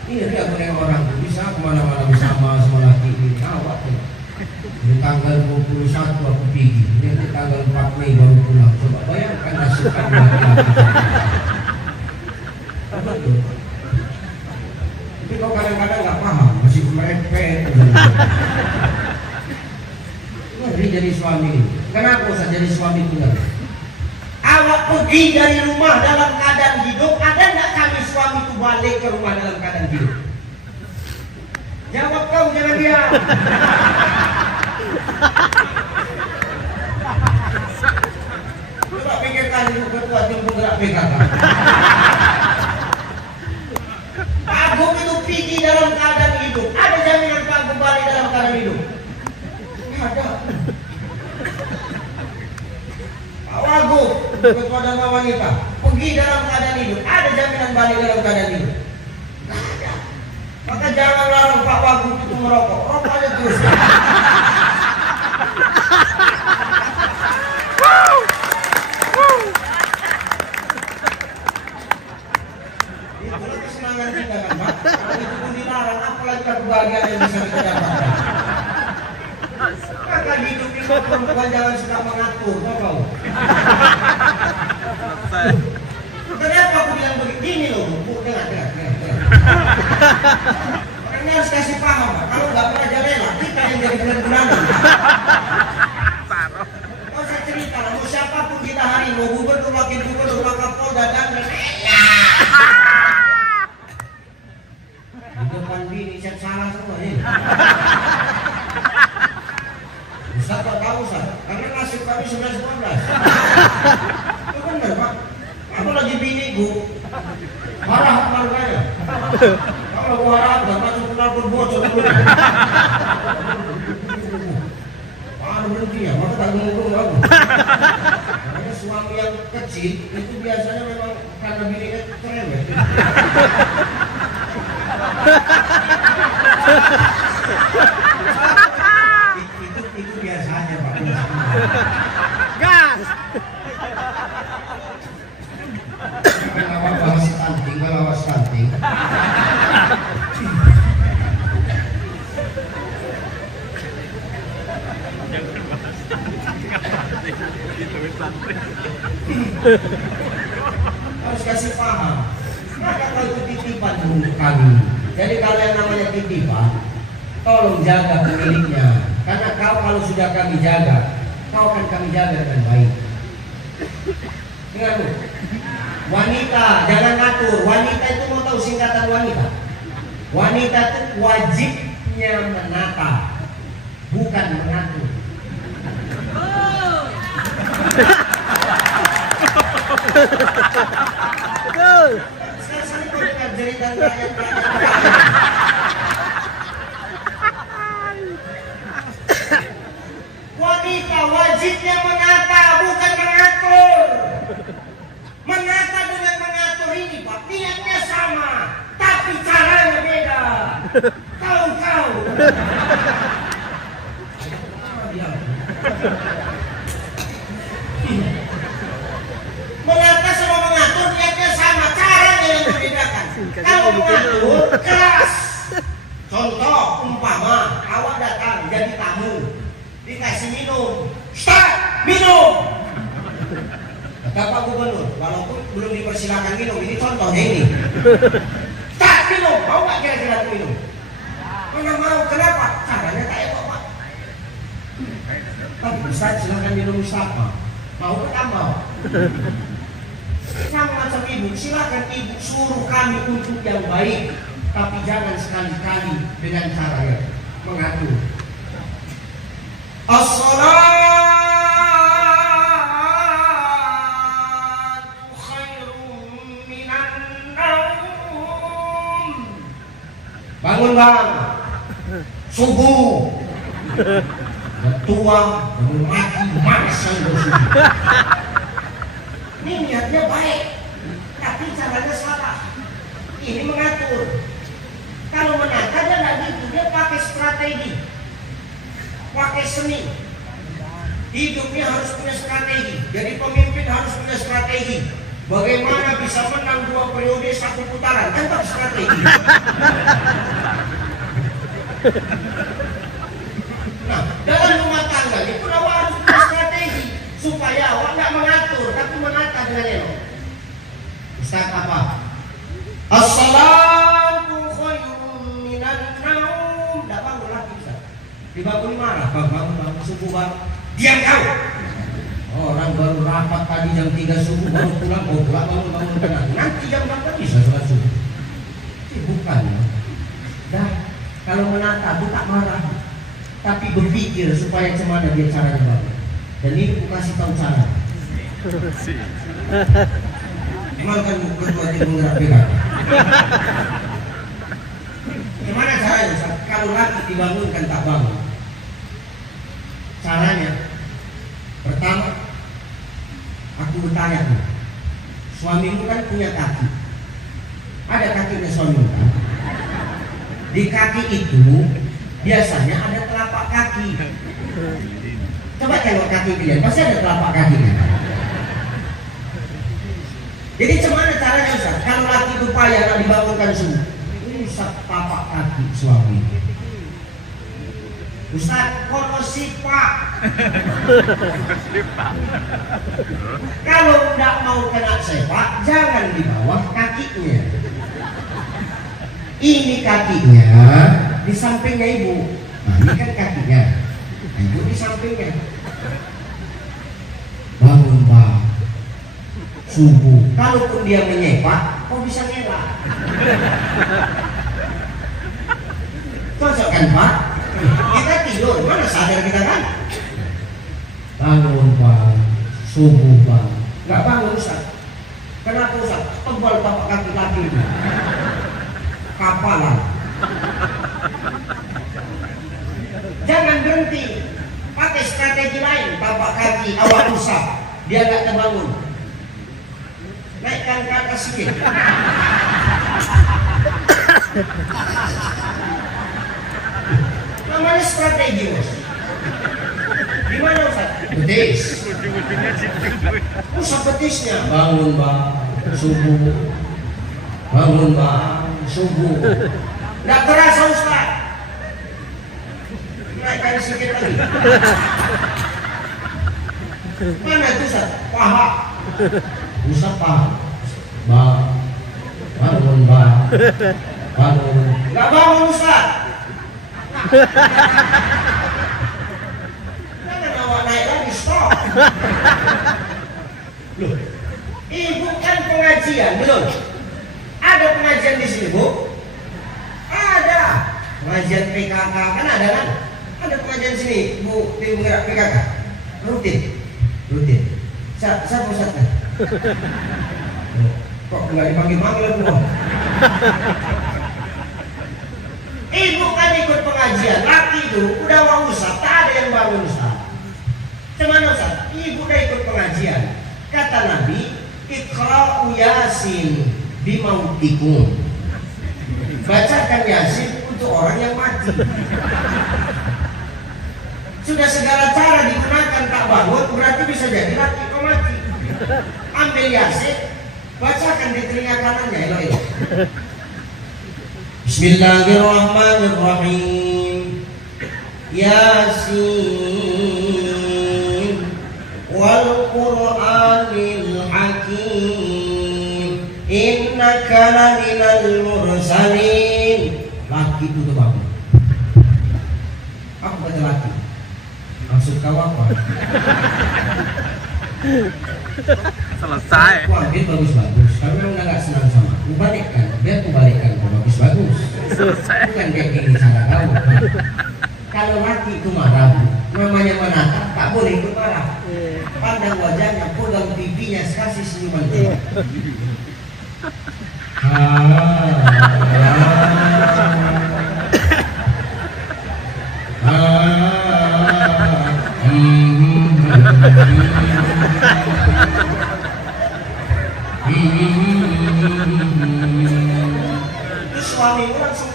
Iya dia punya orang bisa kemana-mana bersama sama laki ini. Awak tuh. Di tanggal 21 aku pergi. Ini di tanggal 4 Mei baru pulang. Coba bayangkan nasib kami laki-laki. Betul. Tapi kau kadang-kadang nggak paham, masih merepet. Jadi suami. Kenapa usah jadi suami tunggal? Awak pergi dari rumah dalam keadaan hidup, ada enggak kami suami itu balik ke rumah dalam keadaan hidup? Jawab kau, jangan dia. Coba pikirkan ibu ketua tim penggerak PKK. Pak Agung itu pergi dalam keadaan hidup. Ada jaminan Pak Agung balik dalam keadaan hidup? Ada. Pak Wagub, ketua Dharma Wanita, pergi dalam keadaan hidup. Ada jaminan balik dalam keadaan hidup? Tidak ada. Maka jangan larang Pak Wagub itu merokok. Rokok aja terus. Itulah kesenangan kita kan Pak. Kalau itu pun dilarang, apalagi kebahagiaan yang bisa kita dapatkan. Apakah hidup ini perempuan jangan suka mengatur, kau? Kenapa aku bilang begini loh, Bu? Dengar. Makanya harus kasih paham, Pak. Kalau nggak pernah rela, kita yang jadi bulan-bulanan. Kau saya cerita, mau siapapun kita hari, mau gubernur, wakil gubernur, Kapolda dan di depan bini saya salah semua ini. Ustaz Pak tahu Ustaz, karena nasib kami 11-12. Itu benar Pak. Aku lagi bini Bu, marah keluarganya. Kalau gua harap gak masuk kenal berbocor dulu. Aduh berhenti ya, maka tak ngomong aku. Karena suami yang kecil itu biasanya memang karena bininya cerewet. Itu biasanya Pak. Gas. Kenapa bahas stunting, kalau stunting? Harus kasih paham. Maka kalau itu titipan kami. Jadi kalau yang namanya titipan, tolong jaga pemiliknya. Karena kau kalau sudah kami jaga, kau akan kami jaga dengan baik. Dengar Bu. Wanita, jangan ngatur. Wanita itu mau tahu singkatan wanita? Wanita itu wajibnya menata, bukan mengatur. Betul. Sekali-sekali kau dengar cerita rakyat. Wanita wajibnya menata, bukan mengatur. Menata dengan mengatur ini Pak, niatnya sama, tapi caranya beda. Tahu. Menata sama mengatur niatnya sama, caranya yang membedakan. Kalau mengatur keras. Contoh umpama awak datang jadi tamu, dikasih minum, start minum. Kata Pak Gubernur, walaupun belum dipersilakan minum, ini contohnya ini. Tak minum, mau nggak kira-kira minum? Mana mau, kenapa? Caranya kayak kok Pak. Tapi Ustaz silakan minum Ustaz, mau ke tak mau? Sama macam ibu, silakan ibu suruh kami untuk yang baik, tapi jangan sekali-kali dengan cara yang mengatur. Bangun bang, subuh, tua, bangun mati, masa subuh. Ini niatnya baik, tapi caranya salah. Ini mengatur. Kalau menata dia nggak gitu, dia pakai strategi, pakai seni. Hidupnya harus punya strategi. Jadi pemimpin harus punya strategi. Bagaimana bisa menang 2 periode 1 putaran? Kan tak strategi. Nah, dalam rumah tangga itu awak harus punya strategi supaya awak nggak mengatur, tapi menata dengan elok. Ustaz apa? As-salatu khairun minan naum. Dah bangun lagi Ustaz. Dibangun marah, bangun subuh bang. Diam kau. Orang baru rapat tadi jam 3 subuh baru pulang, bangun tenang. Nanti jam berapa bisa sholat subuh? Bukan ya. Dah, kalau menata bukan marah, tapi berpikir supaya cemana dia caranya bagus. Dan ini aku kasih tahu cara. Emang kan ketua tim menggerak berat. Gimana caranya? Kalau laki dibangunkan tak bangun. Caranya, pertama, aku bertanya nih, suamimu kan punya kaki, ada kakinya suamimu kan? Di kaki itu biasanya ada telapak kaki. Coba tengok kaki kalian, pasti ada telapak kakinya. Jadi gimana caranya Ustaz? Kalau laki berupaya nak dibangunkan subuh, usap tapak kaki suami. Ustaz, kono sipak. Kalau tidak mau kena sepak, jangan di bawah kakinya. Ini kakinya di sampingnya ibu. Nah, ini kan kakinya. Nah, ibu di sampingnya. Bangun bang. Subuh. Kalaupun dia menyepak, kok bisa ngelak? Cocok kan Pak? Kita tidur, mana sadar kita kan? Bangun Pak, subuh Pak. Nggak bangun Ustaz. Kenapa Ustaz? Tebal tapak kaki laki itu. Kapalan. Jangan berhenti. Pakai strategi lain. Tapak kaki awal usap. Dia nggak terbangun. Naikkan ke atas sedikit. Namanya strategi Bos. Gimana Ustaz? Betis. Usap betisnya. Bangun bang, subuh. Bangun bang, subuh. Nggak terasa Ustaz. Naikkan sedikit lagi. Mana itu Ustaz? Paha. Usap paha. Bang, bangun bang. Bangun. Nggak bangun Ustaz. Jangan awak naik lagi, stop. Loh, ibu kan pengajian, belum? Ada pengajian di sini, Bu? Ada. Pengajian PKK kan ada kan? Ada pengajian sini, Bu, tim gerak PKK. Rutin. Siapa Ustaznya? Kok nggak dipanggil-panggil Bu? Ibu kan ikut pengajian, laki itu udah mau usap, tak ada yang bangun Ustaz. Cuman Ustaz, ibu udah ikut pengajian. Kata Nabi, Iqra'u Yasin bimautikum. Bacakan Yasin untuk orang yang mati. Sudah segala cara digunakan tak bangun, berarti bisa jadi laki kau mati. Ambil Yasin, bacakan di telinga kanannya, elok-elok. Bismillahirrahmanirrahim. Yasin wal Qur'anil Hakim innaka laminal mursalin. Laki itu tuh bangun. Aku kata laki. Maksud kau apa? Selesai. Aku ambil bagus-bagus. Kamu memang nggak senang sama aku, balikkan. Biar aku balikkan kau bagus-bagus. Selesai. Bukan kayak gini cara kau. Kalau laki itu marah, namanya menatap, tak boleh ikut marah. Pandang wajahnya, pegang pipinya, kasih senyuman. Terus suamimu langsung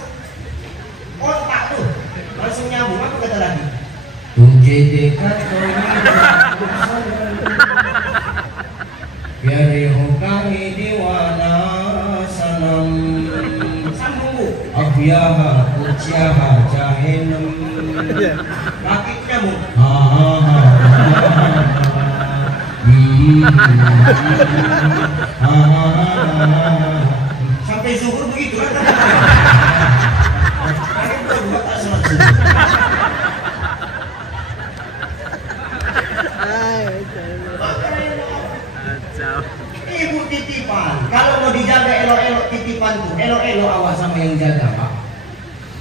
kontak tuh, langsung nyambung. Apa kata lagi? Tunjedikan biari hukami diwana sanam sambung bu afiyaha kuciyaha jahinem. Laki nyambung sampai zuhur begitu kan? Hari berdua tak sholat zuhur. Ibu titipan, kalau mau dijaga elok-elok titipan tuh, elok-elok awas sama yang jaga Pak.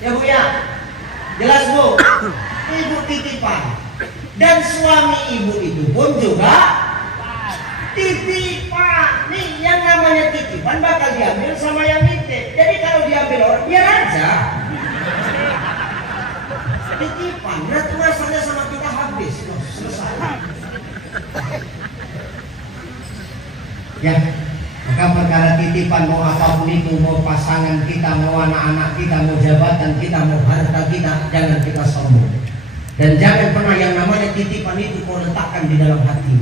Ya Bu ya, jelas Bu. Ibu titipan dan suami ibu itu pun juga titipan. Nih yang namanya titipan bakal diambil sama yang nitip. Jadi kalau diambil orang biar aja. Titipan, berarti masanya sama kita habis. Loh, selesai. Ya, maka perkara titipan mau apapun itu, mau pasangan kita, mau anak-anak kita, mau jabatan kita, mau harta kita, jangan kita sombong. Dan jangan pernah yang namanya titipan itu kau letakkan di dalam hati.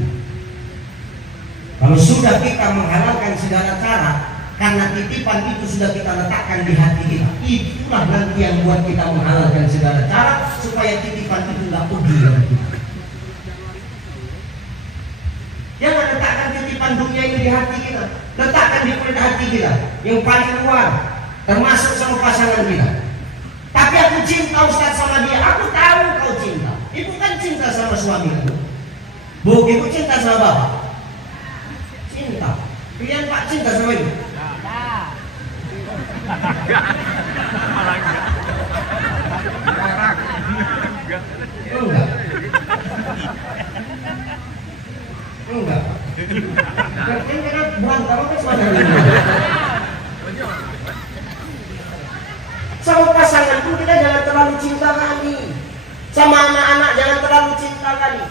Kalau sudah kita menghalalkan segala cara, karena titipan itu sudah kita letakkan di hati kita, itulah nanti yang buat kita menghalalkan segala cara supaya titipan hati kita, letakkan di kulit hati kita yang paling luar, termasuk sama pasangan kita. Tapi aku cinta Ustaz sama dia, aku tahu kau cinta. Ibu kan cinta sama suami kamu. Bu, ibu cinta sama bapak? Cinta. Kalian Pak cinta sama ibu? Enggak. Enggak. Kan karena berantem apa sebenarnya? Sama pasangan pun kita jangan terlalu cinta kali. Sama anak-anak jangan terlalu cinta kali.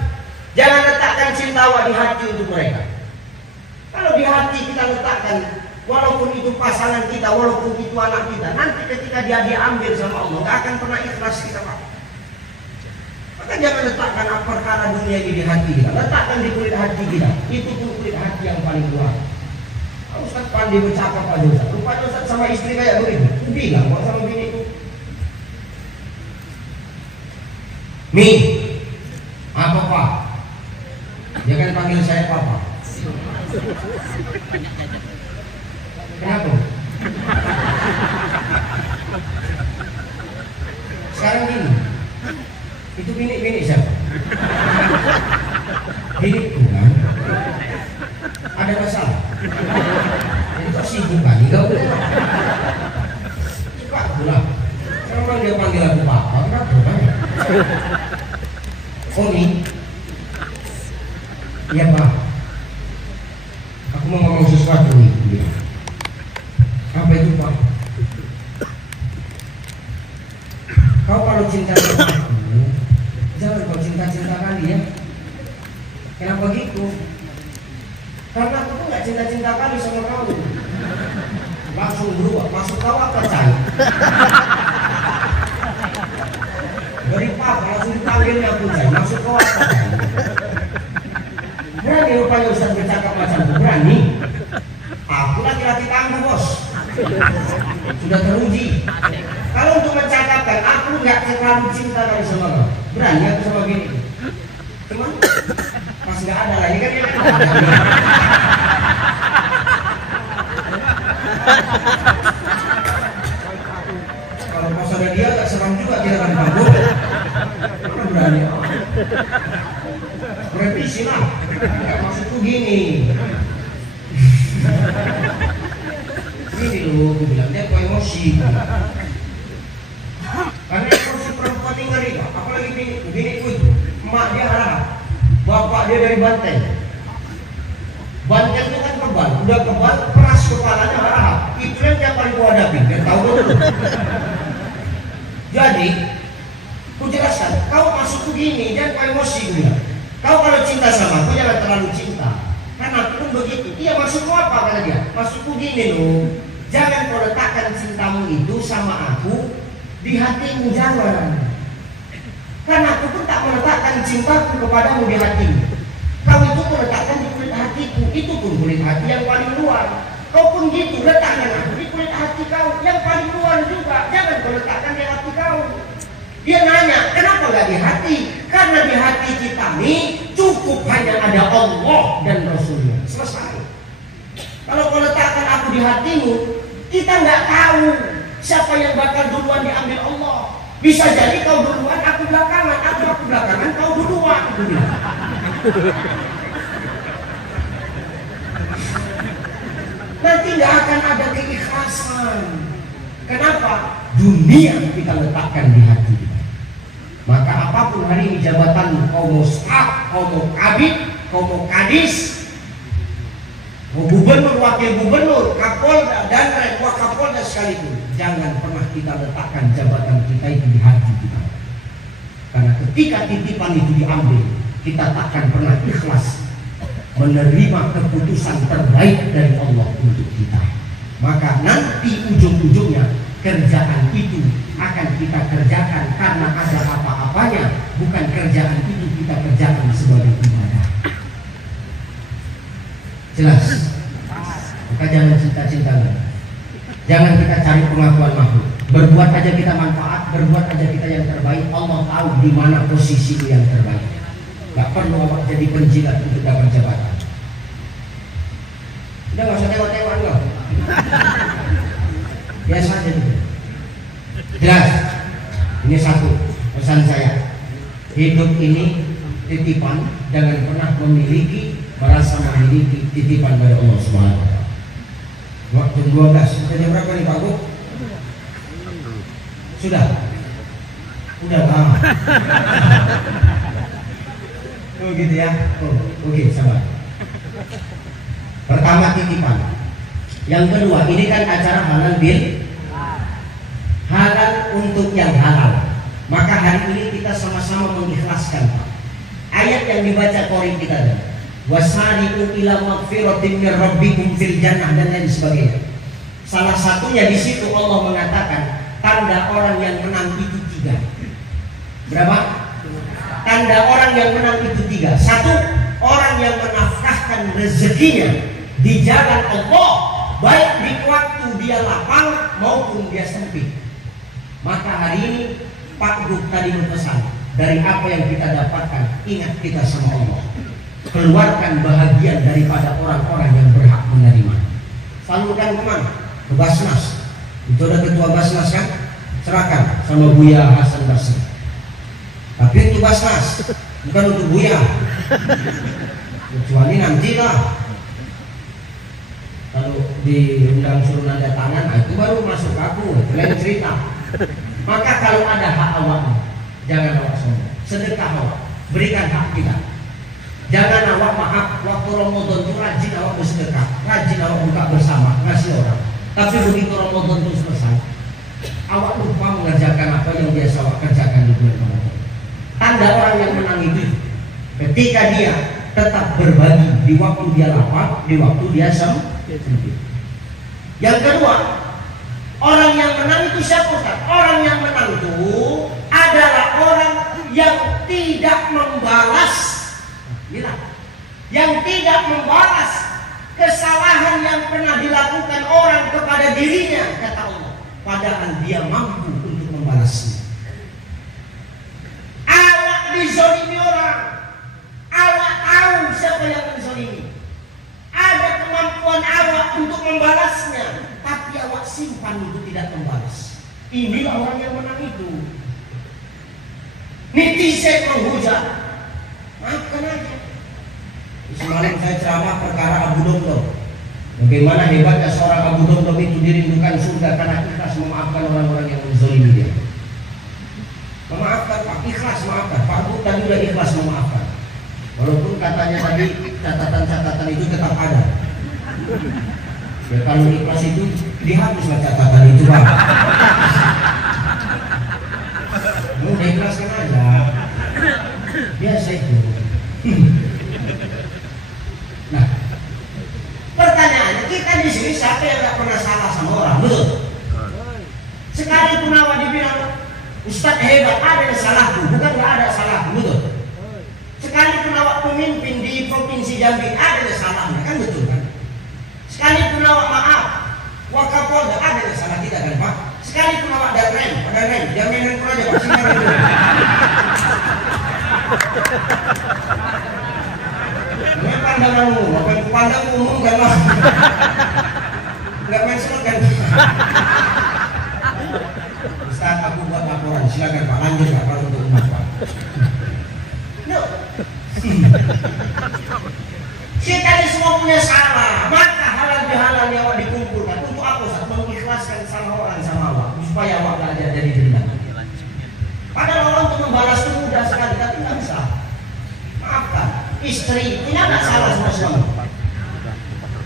Jangan letakkan cinta di hati untuk mereka. Kalau di hati kita letakkan, walaupun itu pasangan kita, walaupun itu anak kita, nanti ketika dia diambil sama Allah, gak akan pernah ikhlas kita, Pak. Maka jangan letakkan perkara dunia ini di hati kita, letakkan di kulit hati kita. Itu pun kulit hati yang paling luar. Ustaz pandai bercakap Pak Ustaz. Rupanya Ustaz sama istri kayak begitu. Bilang kok sama bini itu. Mi, apa Pak? Dia kan panggil saya Papa. Kenapa? Sekarang gini, itu bini siapa? Biniku kan? Ada masalah. Jadi kok sibuk kali kau? Suka pulang. Memang dia panggil aku Papa, kenapa kan? Omi, iya Pak. Aku mau ngomong sesuatu nih. Apa itu Pak? Kau kalau cinta sama aku, jangan kau cinta-cinta kali ya. Kenapa gitu? Karena aku tuh gak cinta-cinta kali sama kamu. Langsung berubah, masuk kau apa Cai? Dari Papa langsung dipanggilnya aku Cai, masuk kau apa Cai? Berani rupanya Ustaz bercakap macam itu, berani. Aku laki-laki tangguh bos, sudah teruji. Kalau untuk mencakapkan, aku gak terlalu cinta kali sama kamu. Berani aku sama gini. Cuman pas gak ada lagi kan dia kalau pas ada dia gak serang juga kita kan kabur. Berani revisi lah. Maksudku gini loh, gue bilang dia kok emosi. Karena emosi perempuan ini ngeri, apalagi bini itu emak dia harap, bapak dia dari Banten. Banten itu kan kebal, udah kebal, keras kepalanya harap. Itu yang paling gua hadapi, dia tahu dulu. Jadi, ku jelaskan, kau masuk begini, jangan kau emosi gue bilang. Kau kalau cinta sama aku jangan terlalu cinta. Karena aku pun begitu. Iya maksudku apa kata dia? Maksudku gini loh. Jangan kau letakkan cintamu itu sama aku di hatimu, jangan. Karena aku pun tak meletakkan cintaku kepadamu di hatimu. Kau itu meletakkan di kulit hatiku. Itu pun kulit hati yang paling luar. Kau pun gitu, letakkan aku di kulit hati kau yang paling luar juga. Jangan kau letakkan di hati kau. Dia nanya, kenapa gak di hati? Karena di hati kita nih cukup hanya ada Allah dan Rasulnya. Selesai. Kalau kau letakkan aku di hatimu, kita nggak tahu siapa yang bakal duluan diambil Allah. Bisa jadi kau duluan, aku belakangan, atau aku belakangan, kau duluan. Nanti nggak akan ada keikhlasan. Kenapa? Dunia kita letakkan di hati kita. Maka apapun hari ini jabatanmu, kau mau staf, kau mau kabit, kau mau kadis, mau gubernur, wakil gubernur, kapolda, dan wakapolda sekalipun, jangan pernah kita letakkan jabatan kita itu di hati kita. Karena ketika titipan itu diambil, kita takkan pernah ikhlas menerima keputusan terbaik dari Allah untuk kita. Maka nanti ujung-ujungnya kerjaan itu akan kita kerjakan karena ada apa-apanya, bukan kerjaan itu kita kerjakan sebagai ibadah. Jelas? Maka jangan cinta-cinta lagi. Jangan kita cari pengakuan makhluk. Berbuat aja kita manfaat, berbuat aja kita yang terbaik. Allah tahu di mana posisi yang terbaik. Gak perlu awak jadi penjilat untuk dapat jabatan. Udah nggak usah tengok-tengok enggak. Biasa aja gitu. Jelas. Ini satu pesan saya. Hidup ini titipan, jangan pernah merasa memiliki titipan dari Allah Subhanahu wa taala. Waktu 12, kita jam berapa nih Pak Bu? Sudah? Udah lah. Oh gitu ya. Oh, oke, sabar. Pertama titipan. Yang kedua, ini kan acara halal bil halal untuk yang halal. Maka hari ini kita sama-sama mengikhlaskan Pak. Ayat yang dibaca Qori kita ada. Wasari'u ila magfiratin min rabbikum fil jannah dan lain sebagainya. Salah satunya di situ Allah mengatakan tanda orang yang menang itu 3. Berapa? Tanda orang yang menang itu 3. 1, orang yang menafkahkan rezekinya di jalan Allah, baik di waktu dia lapang maupun dia sempit. Maka hari ini Pak Gub tadi berpesan, dari apa yang kita dapatkan, ingat kita sama Allah. Keluarkan bahagian daripada orang-orang yang berhak menerima. Salurkan kemana? Ke Basnas. Itu ada ketua Basnas kan? Serahkan sama Buya Hasan Basri. Tapi itu Basnas, bukan untuk Buya. Kecuali nantilah kalau diundang suruh nanda tangan, itu baru masuk aku, lain cerita. Maka kalau ada hak awak, jangan awak sombong. Sedekah awak, berikan hak kita. Jangan awak maaf, waktu Ramadan itu rajin awak bersedekah, rajin awak buka bersama, ngasih orang. Tapi begitu Ramadan itu selesai, awak lupa mengerjakan apa yang biasa awak kerjakan di bulan Ramadan. Tanda orang yang menang itu ketika dia tetap berbagi di waktu dia lapar, di waktu dia sempit. Yang kedua, orang yang menang itu siapa Ustaz? Orang yang menang itu adalah orang yang tidak membalas, yang tidak membalas kesalahan yang pernah dilakukan orang kepada dirinya, kata Allah. Padahal dia mampu untuk membalasnya. Awak dizolimi orang, awak tahu siapa yang menzolimi. Ada kemampuan awak untuk membalasnya, tapi awak simpan itu tidak membalas. Inilah orang yang menang itu. Netizen menghujat, maafkan aja. Semalam saya ceramah perkara Abu Domdom. Bagaimana hebatnya seorang Abu Domdom itu dirindukan surga karena ikhlas memaafkan orang-orang yang menzalimi dia. Memaafkan Pak, ikhlas memaafkan. Pak Bu tadi sudah ikhlas memaafkan. Walaupun katanya tadi catatan-catatan itu tetap ada. Ya kalau ikhlas itu dihapuslah catatan itu Pak. Mau ikhlaskan aja. Biasa itu. Nah, pertanyaannya kita di sini siapa yang tidak pernah salah sama orang, betul? Sekalipun awak dibilang Ustadz hebat, ada yang salahku, bukan nggak ada salahku, betul? Sekalipun awak pemimpin di provinsi Jambi, ada yang salahnya, kan betul kan? Sekalipun awak maaf, Wakapolda ada yang salah kita kan Pak? Sekalipun awak ada rem, jaminan aja Pak, sini dulu. Ini pandangan umum, apa yang pandang umum kan lah. Nggak main semut kan? Ustaz, aku buat laporan, silakan Pak, lanjut Pak, kalau untuk umat Pak. No. Kita ini semua punya salah, maka halal bihalal yang awak dikumpulkan untuk apa Ustaz? Mengikhlaskan salah orang sama awak, supaya awak belajar dari dendam. Padahal orang untuk membalas itu mudah sekali, tapi nggak bisa. Maafkan. Istri punya nggak salah sama suami?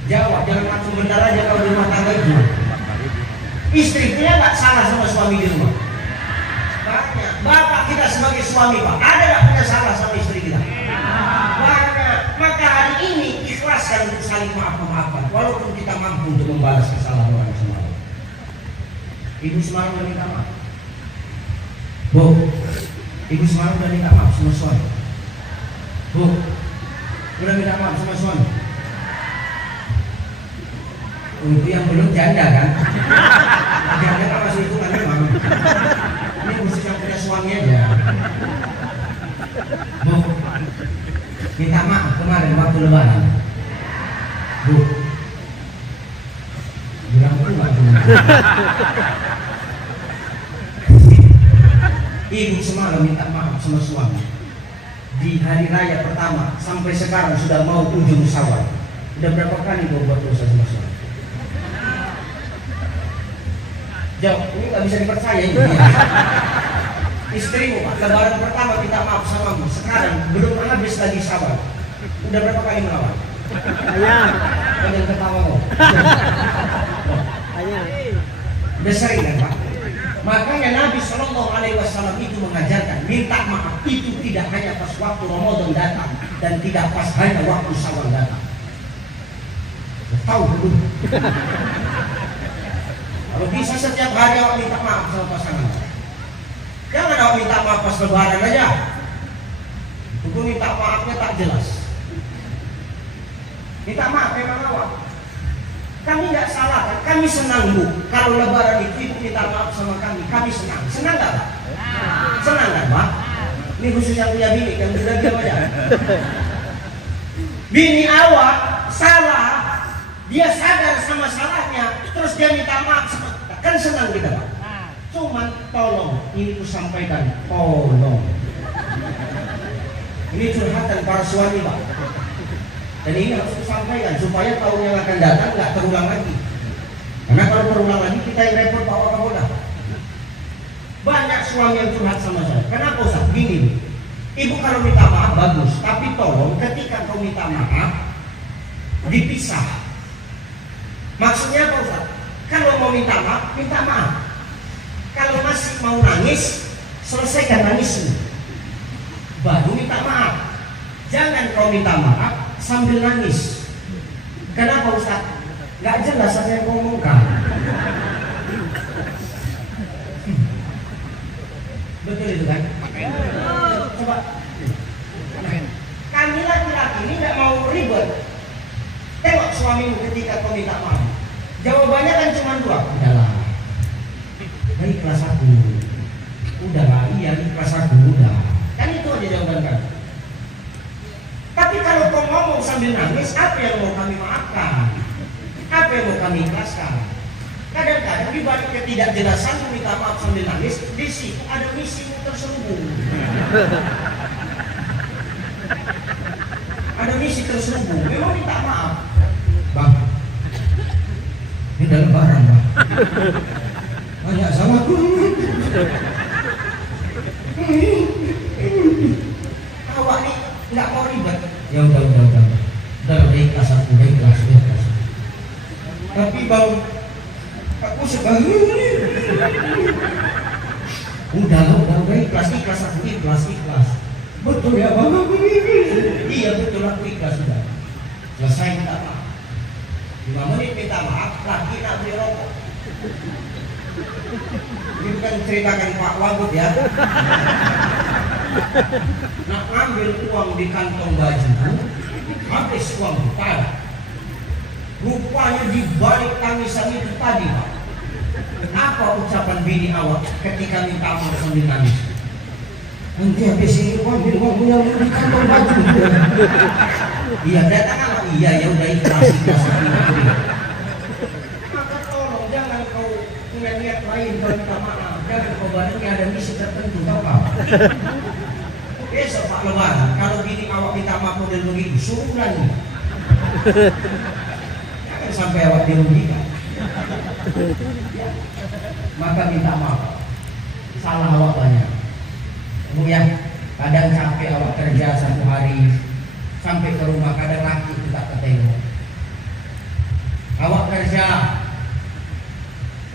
Jawab, jangan langsung benar aja kalau di rumah tangga itu. Istri punya nggak salah sama suami di rumah? Banyak. Bapak kita sebagai suami Pak, ada nggak punya salah sama istri kita? Banyak. Maka hari ini ikhlaskan untuk saling maafkan, walaupun kita mampu untuk membalas kesalahan orang semalam. Ibu semalam udah minta maaf. Bu, ibu semalam udah minta maaf sama suami. Bu, udah minta maaf sama suami. Itu yang belum janda kan? Janda kan masih itu kan memang. Ini khusus yang punya suami aja. Bu, minta maaf kemarin waktu lebaran. Bu, Ibu semalam minta maaf sama suami di hari raya pertama sampai sekarang sudah mau ujung Syawal. Udah berapa kali gue buat dosa sama suami? Jawab, ini gak bisa dipercaya ini. Istrimu, lebaran pertama minta maaf sama aku. Sekarang belum habis lagi Syawal. Udah berapa kali melawan? Ayah. Jangan ketawa kok. Ayah. Udah sering kan Pak? Makanya Nabi Shallallahu Alaihi Wasallam itu mengajarkan minta maaf itu tidak hanya pas waktu Ramadan datang dan tidak pas hanya waktu Syawal datang. Tahu dulu. Kalau bisa setiap hari awak minta maaf sama pasangan. Jangan awak minta maaf pas lebaran aja. Itu minta maafnya tak jelas. Minta maaf memang awak. Kami nggak salah kan? Kami senang Bu. Kalau lebaran itu ibu minta maaf sama kami. Kami senang. Senang nggak Pak? Senang kan Pak? Ini khusus yang punya bini kan sudah diam aja. Bini awak salah, dia sadar sama salahnya, terus dia minta maaf sama kita. Kan senang kita Pak. Cuman tolong, ini ku sampaikan, tolong. Ini curhatan para suami Pak. Dan ini harus disampaikan supaya tahun yang akan datang nggak terulang lagi. Karena kalau terulang lagi kita yang repot bawa kapolda. Banyak suami yang curhat sama saya. Kenapa Ustaz? Gini, ibu kalau minta maaf bagus, tapi tolong ketika kau minta maaf dipisah. Maksudnya apa Ustaz? Kalau mau minta maaf. Kalau masih mau nangis, selesaikan nangismu. Baru minta maaf. Jangan kau minta maaf sambil nangis. Kenapa Ustaz? Gak jelas apa yang kau ngomongkan. Betul itu kan? Coba. Kami laki-laki ini gak mau ribet. Tengok suamimu ketika kau minta maaf. Jawabannya kan cuma dua. Udahlah. Baik kelas aku. Udahlah, iya kelas aku udah. Kan itu aja jawaban kan. Tapi kalau kau ngomong sambil nangis, apa yang mau kami maafkan? Apa yang mau kami ikhlaskan? Kadang-kadang di balik ketidakjelasan minta maaf sambil nangis, di situ ada misi terselubung. Ada misi terselubung. Memang minta maaf, Bang. Ini dalam barang, Bang. Banyak sama aku. Awak nih nggak mau ribet. Ya udah ikhlas aku, ikhlas. Tapi Bang, aku sekarang udah ikhlas aku ikhlas. Betul ya Bang? Iya betul, aku ikhlas sudah. Selesai minta maaf. 5 menit minta maaf, lagi nak beli rokok. Ini bukan ceritakan Pak Wagub ya. Nak ambil uang di kantong baju, habis uang bukan. Rupanya di balik tangisan itu tadi Pak, apa ucapan bini awak ketika minta maaf sambil nangis? Nanti habis ini ambil uang yang di kantong baju. Iya datang anak, iya ya udah ikhlas. Maka tolong jangan kau punya niat lain kalau minta maaf. Jangan kau badannya ada misi tertentu, tahu Pak? Besok Pak Lebaran, kalau bini awak minta maaf model begitu, suruh ulangi. Jangan sampai awak dirugikan. Ya. Maka minta maaf. Salah awak banyak. Bu ya, kadang capek awak kerja 1 hari, sampai ke rumah kadang laki itu tak ketemu. Awak kerja,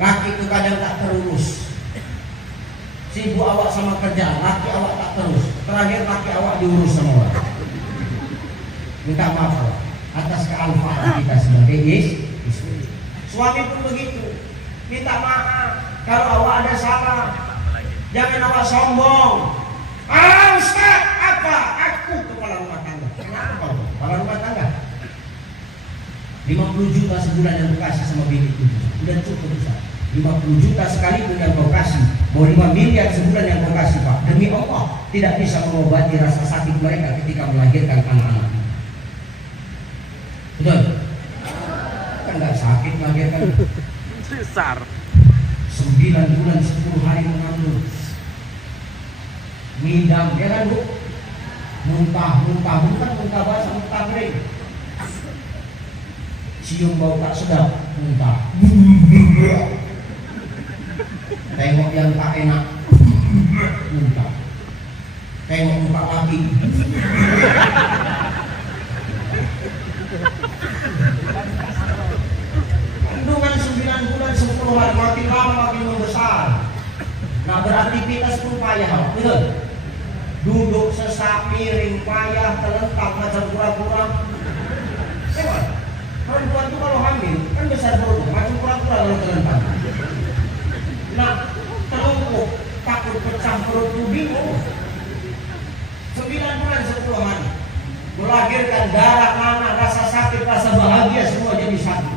laki itu kadang tak terurus. Sibuk awak sama kerja, laki awak tak terus. Terakhir laki awak diurus sama orang. Minta maaf awak atas kealfaan kita sebagai istri. Suami pun begitu. Minta maaf kalau awak ada salah. Jangan awak sombong. Ustaz, apa? Aku kepala rumah tangga. Kenapa kau kepala rumah tangga? 50 juta sebulan yang kau kasih sama bini itu udah cukup Ustaz. 50 juta sekali pun yang kau kasih, mau 5 miliar sebulan yang kau kasih Pak, demi Allah tidak bisa mengobati rasa sakit mereka ketika melahirkan anak-anak. Betul? Kan nggak sakit melahirkan. Sesar. 9 bulan 10 hari mengandung. Ngidam, ya kan Bu? Muntah, muntah basah, muntah kering. Cium bau tak sedap, muntah. Tengok yang tak enak, muntah. Tengok muka laki. Kandungan 9 bulan 10 hari, makin lama makin membesar. Nah, beraktivitas pun payah, betul? Duduk sesak, miring, payah, terlentang macam kura-kura. Perempuan itu kalau hamil kan besar perut, macam kura-kura kalau terlentang. Nah, terungkup, takut pecah perut itu bingung. 9 bulan 10 hari melahirkan darah, anak, rasa sakit, rasa bahagia semua jadi satu.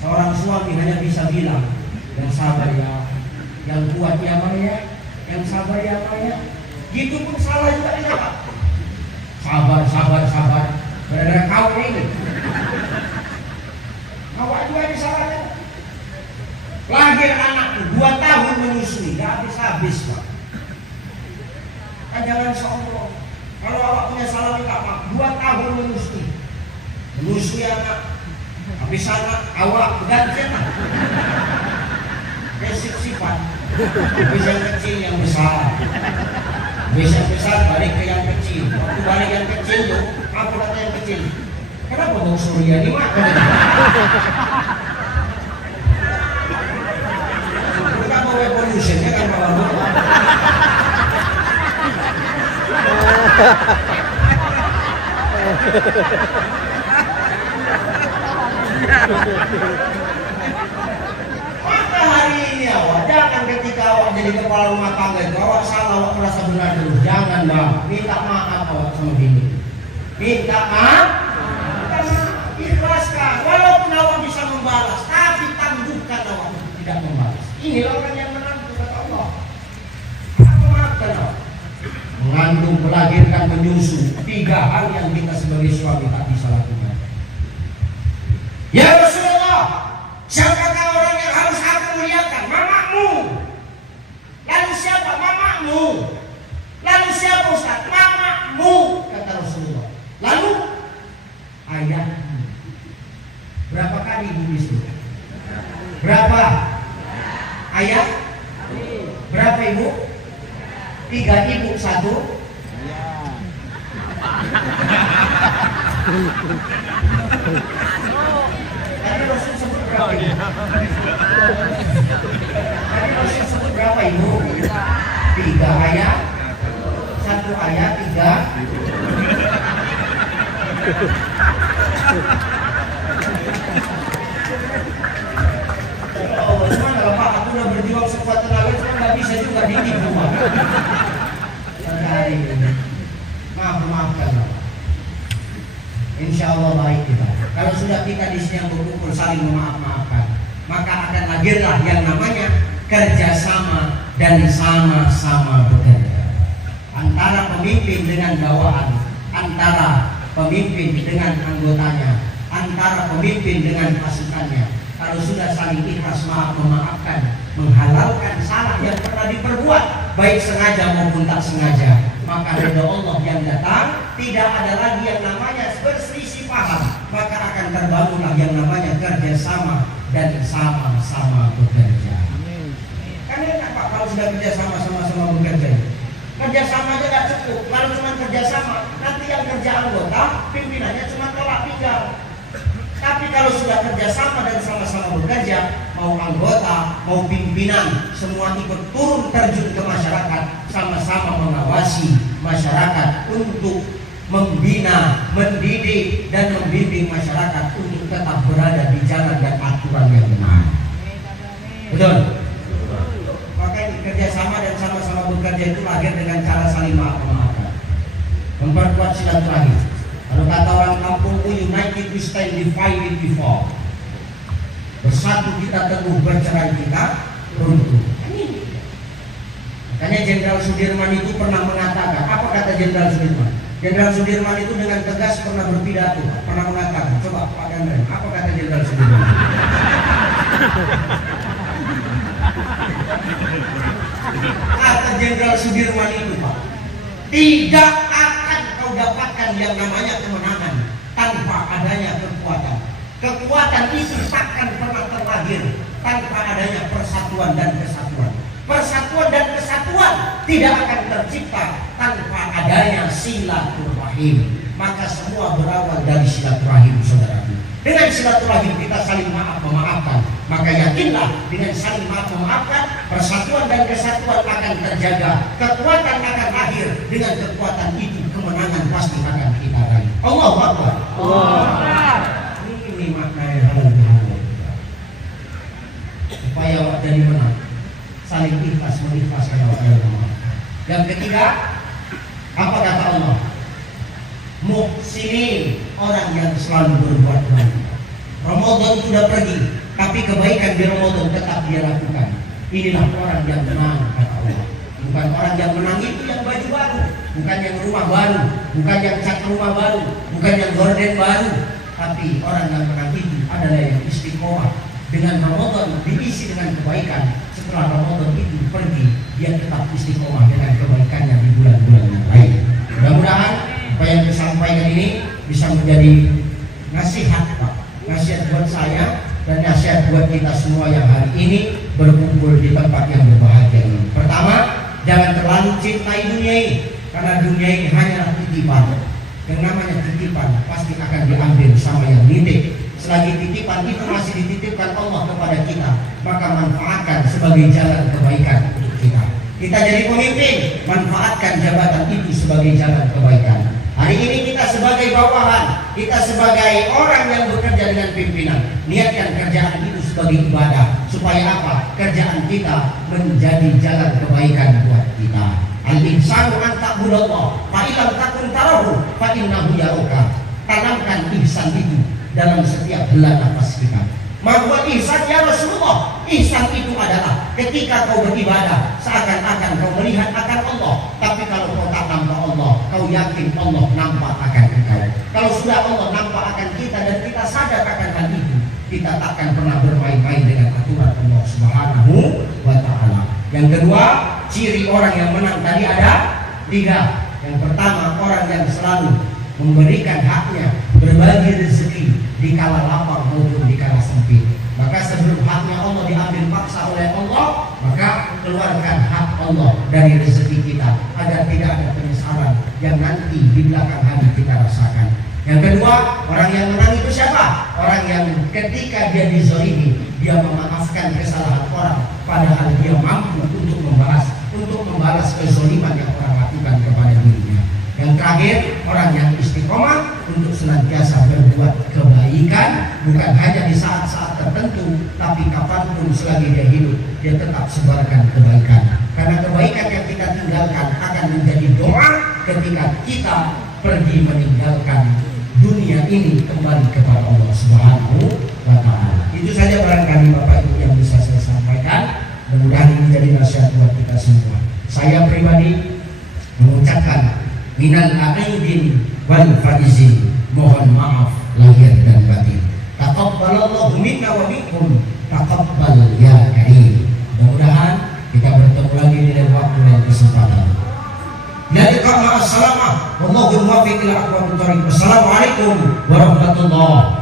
Seorang suami hanya bisa bilang, yang sabar ya, yang kuat ya Maya, yang sabar ya Maya. Gitu pun salah juga dijawab. Sabar. Gara-gara kau ini. Awak juga disalahkan. Lahir anak 2 tahun menyusui, gak habis-habis Pak. Kan jangan sombong. Kalau awak punya salah minta maaf. 2 tahun menyusui anak. Habis anak awak gantian lah. Sifat. Habis yang kecil yang besar. Habis yang besar balik ke yang kecil. Waktu balik yang kecil tuh, apa kata yang kecil? Kenapa bau surya ini makan? Bukan mau evolution ya kan Bapak? Maka hari ini awak jangan ketika awak jadi kepala rumah tangga itu awak salah, awak merasa benar dulu. Jangan Bang, minta maaf awak sama bini. Minta maaf, ikhlaskan. Walaupun awak bisa membalas, tapi tangguhkan awak tidak membalas. Inilah orang yang menantu kata Allah. Maafkan awak. Mengandung, melahirkan, menyusu, 3 hal yang kita sebagai suami tak bisa lakukan. Ya Rasulullah, siapakah orang yang harus aku muliakan? Mamamu. Lalu siapa? Mamamu. Lalu siapa Ustaz? Mamamu, kata Rasulullah. Lalu ayahmu. Berapa kali ibu itu? Berapa? Ayah? Berapa ibu? 3 ibu 1. Tadi Rasul sebut berapa ibu? Tadi Rasul sebut berapa ibu? 3 ayah, 1 ayah, 3. Oh, cuma kalau Pak aku udah berjuang sekuat tenaga, cuma nggak bisa juga ditipu Pak. Hari ini, maafkan Pak. Insya Allah baik kita. Kalau sudah kita di sini yang berkumpul saling memaaf-maafkan, maka akan lahirlah yang namanya kerjasama dan sama-sama bekerja. Antara pemimpin dengan bawahan, antara pemimpin dengan anggotanya, antara pemimpin dengan pasukannya. Kalau sudah saling ikhlas maaf memaafkan, menghalalkan salah yang pernah diperbuat, baik sengaja maupun tak sengaja, maka ridha Allah yang datang. Tidak ada lagi yang namanya berselisih paham, maka akan terbangunlah yang namanya kerjasama dan sama-sama bekerja. Kan enak Pak kalau sudah kerjasama sama-sama bekerja. Kerjasama aja tidak cukup. Kalau cuma kerjasama, nanti yang kerja anggota, pimpinannya cuma tolak pinggang. Tapi kalau sudah kerjasama dan sama-sama bekerja, mau anggota, mau pimpinan, semua ikut turun terjun ke masyarakat, sama-sama mengawasi masyarakat untuk membina, mendidik, dan membimbing masyarakat untuk tetap berada di jalan dan aturan yang benar. Betul? Maka kerjasama dan sama-sama bekerja itu lahir dengan cara saling maaf-maafkan, memperkuat silaturahmi. Kalau kata orang kampungku, united we stand, divided we fall. Bersatu kita teguh, bercerai kita runtuh. Makanya Jenderal Sudirman itu pernah mengatakan, apa kata Jenderal Sudirman? Jenderal Sudirman itu dengan tegas pernah berpidato, pernah mengatakan, coba Pak Dandren, apa kata Jenderal Sudirman? Kata Jenderal Sudirman itu, Pak, tidak akan kau dapatkan yang namanya kemenangan tanpa adanya kekuatan. Kekuatan itu takkan pernah terlahir tanpa adanya persatuan dan kesatuan. Persatuan dan kesatuan tidak akan tercipta tanpa adanya silaturahim. Maka semua berawal dari silaturahim, saudaraku. Dengan silaturahim kita saling maaf memaafkan. Maka yakinlah dengan saling maaf memaafkan, persatuan dan kesatuan akan terjaga. Kekuatan akan lahir. Dengan kekuatan itu kemenangan pasti akan kita raih. Allahu Akbar. Allah. Ini maknanya halal. Supaya awak jadi menang, saling ikhlas mengikhlaskan awak dalam memaafkan. Yang ketiga, apa kata Allah? Muhsinin, orang yang selalu berbuat baik. Ramadan sudah pergi, tapi kebaikan di Ramadan tetap dia lakukan. Inilah orang yang menang, kata Allah. Bukan orang yang menang itu yang baju baru, bukan yang rumah baru, bukan yang cat rumah baru, bukan yang gorden baru, tapi orang yang menang itu adalah yang istiqomah. Dengan Ramadan diisi dengan kebaikan, setelah Ramadan itu pergi, dia tetap istiqomah dengan kebaikannya di bulan-bulan yang lain. Mudah-mudahan apa yang disampaikan ini bisa menjadi nasihat, Pak, nasihat buat saya dan nasihat buat kita semua yang hari ini berkumpul di tempat yang berbahagia ini. Pertama, jangan terlalu cintai dunia ini, karena dunia ini hanyalah titipan. Yang namanya titipan pasti akan diambil sama yang nitip. Selagi titipan itu masih dititipkan Allah kepada kita, maka manfaatkan sebagai jalan kebaikan untuk kita. Kita jadi pemimpin, manfaatkan jabatan itu sebagai jalan kebaikan. Hari ini kita sebagai bawahan, kita sebagai orang yang bekerja dengan pimpinan, niatkan kerjaan itu sebagai ibadah. Supaya apa? Kerjaan kita menjadi jalan kebaikan buat kita. Al-insanu an ta'budallah fa illam takun tarahu fa innahu yaraka. Tanamkan ihsan itu dalam setiap helai nafas kita. Membuat ihsan, ya Rasulullah, ihsan itu adalah ketika kau beribadah seakan-akan kau melihat akan Allah, tapi kalau kau tak nampak Allah, kau yakin Allah nampak akan engkau. Kalau sudah Allah nampak akan kita dan kita sadar akan hal itu, kita takkan pernah bermain-main dengan aturan Allah Subhanahu wa Ta'ala. Yang kedua, ciri orang yang menang tadi ada 3. Yang pertama, orang yang selalu memberikan haknya, berbagi rezeki di kala lapar maupun di kala sempit. Maka sebelum haknya Allah diambil paksa oleh Allah, maka keluarkan hak Allah dari rezeki kita agar tidak ada penyesalan yang nanti di belakang hari kita rasakan. Yang kedua, orang yang menang itu siapa? Orang yang ketika dia dizalimi, dia memaafkan kesalahan orang, padahal dia mampu untuk membalas kezaliman yang orang lakukan kepada dirinya. Yang terakhir, orang yang istiqomah untuk senantiasa berbuat kebaikan, bukan hanya di saat-saat tertentu, tapi kapanpun selagi dia hidup, dia tetap sebarkan kebaikan. Karena kebaikan yang kita tinggalkan akan menjadi doa ketika kita pergi meninggalkan dunia ini kembali kepada Allah Subhanahu wa Ta'ala. Itu saja barangkali Bapak Ibu yang bisa saya sampaikan. Mudah-mudahan ini jadi nasihat buat kita semua. Saya pribadi mengucapkan minal aidin wal faizin, mohon maaf lahir dan batin. Taqabbalallahu minna wa minkum, taqabbal ya karim. Mudah-mudahan kita bertemu lagi di lain waktu dan kesempatan. Jadi kalau assalamualaikum warahmatullahi wabarakatuh. Assalamualaikum warahmatullahi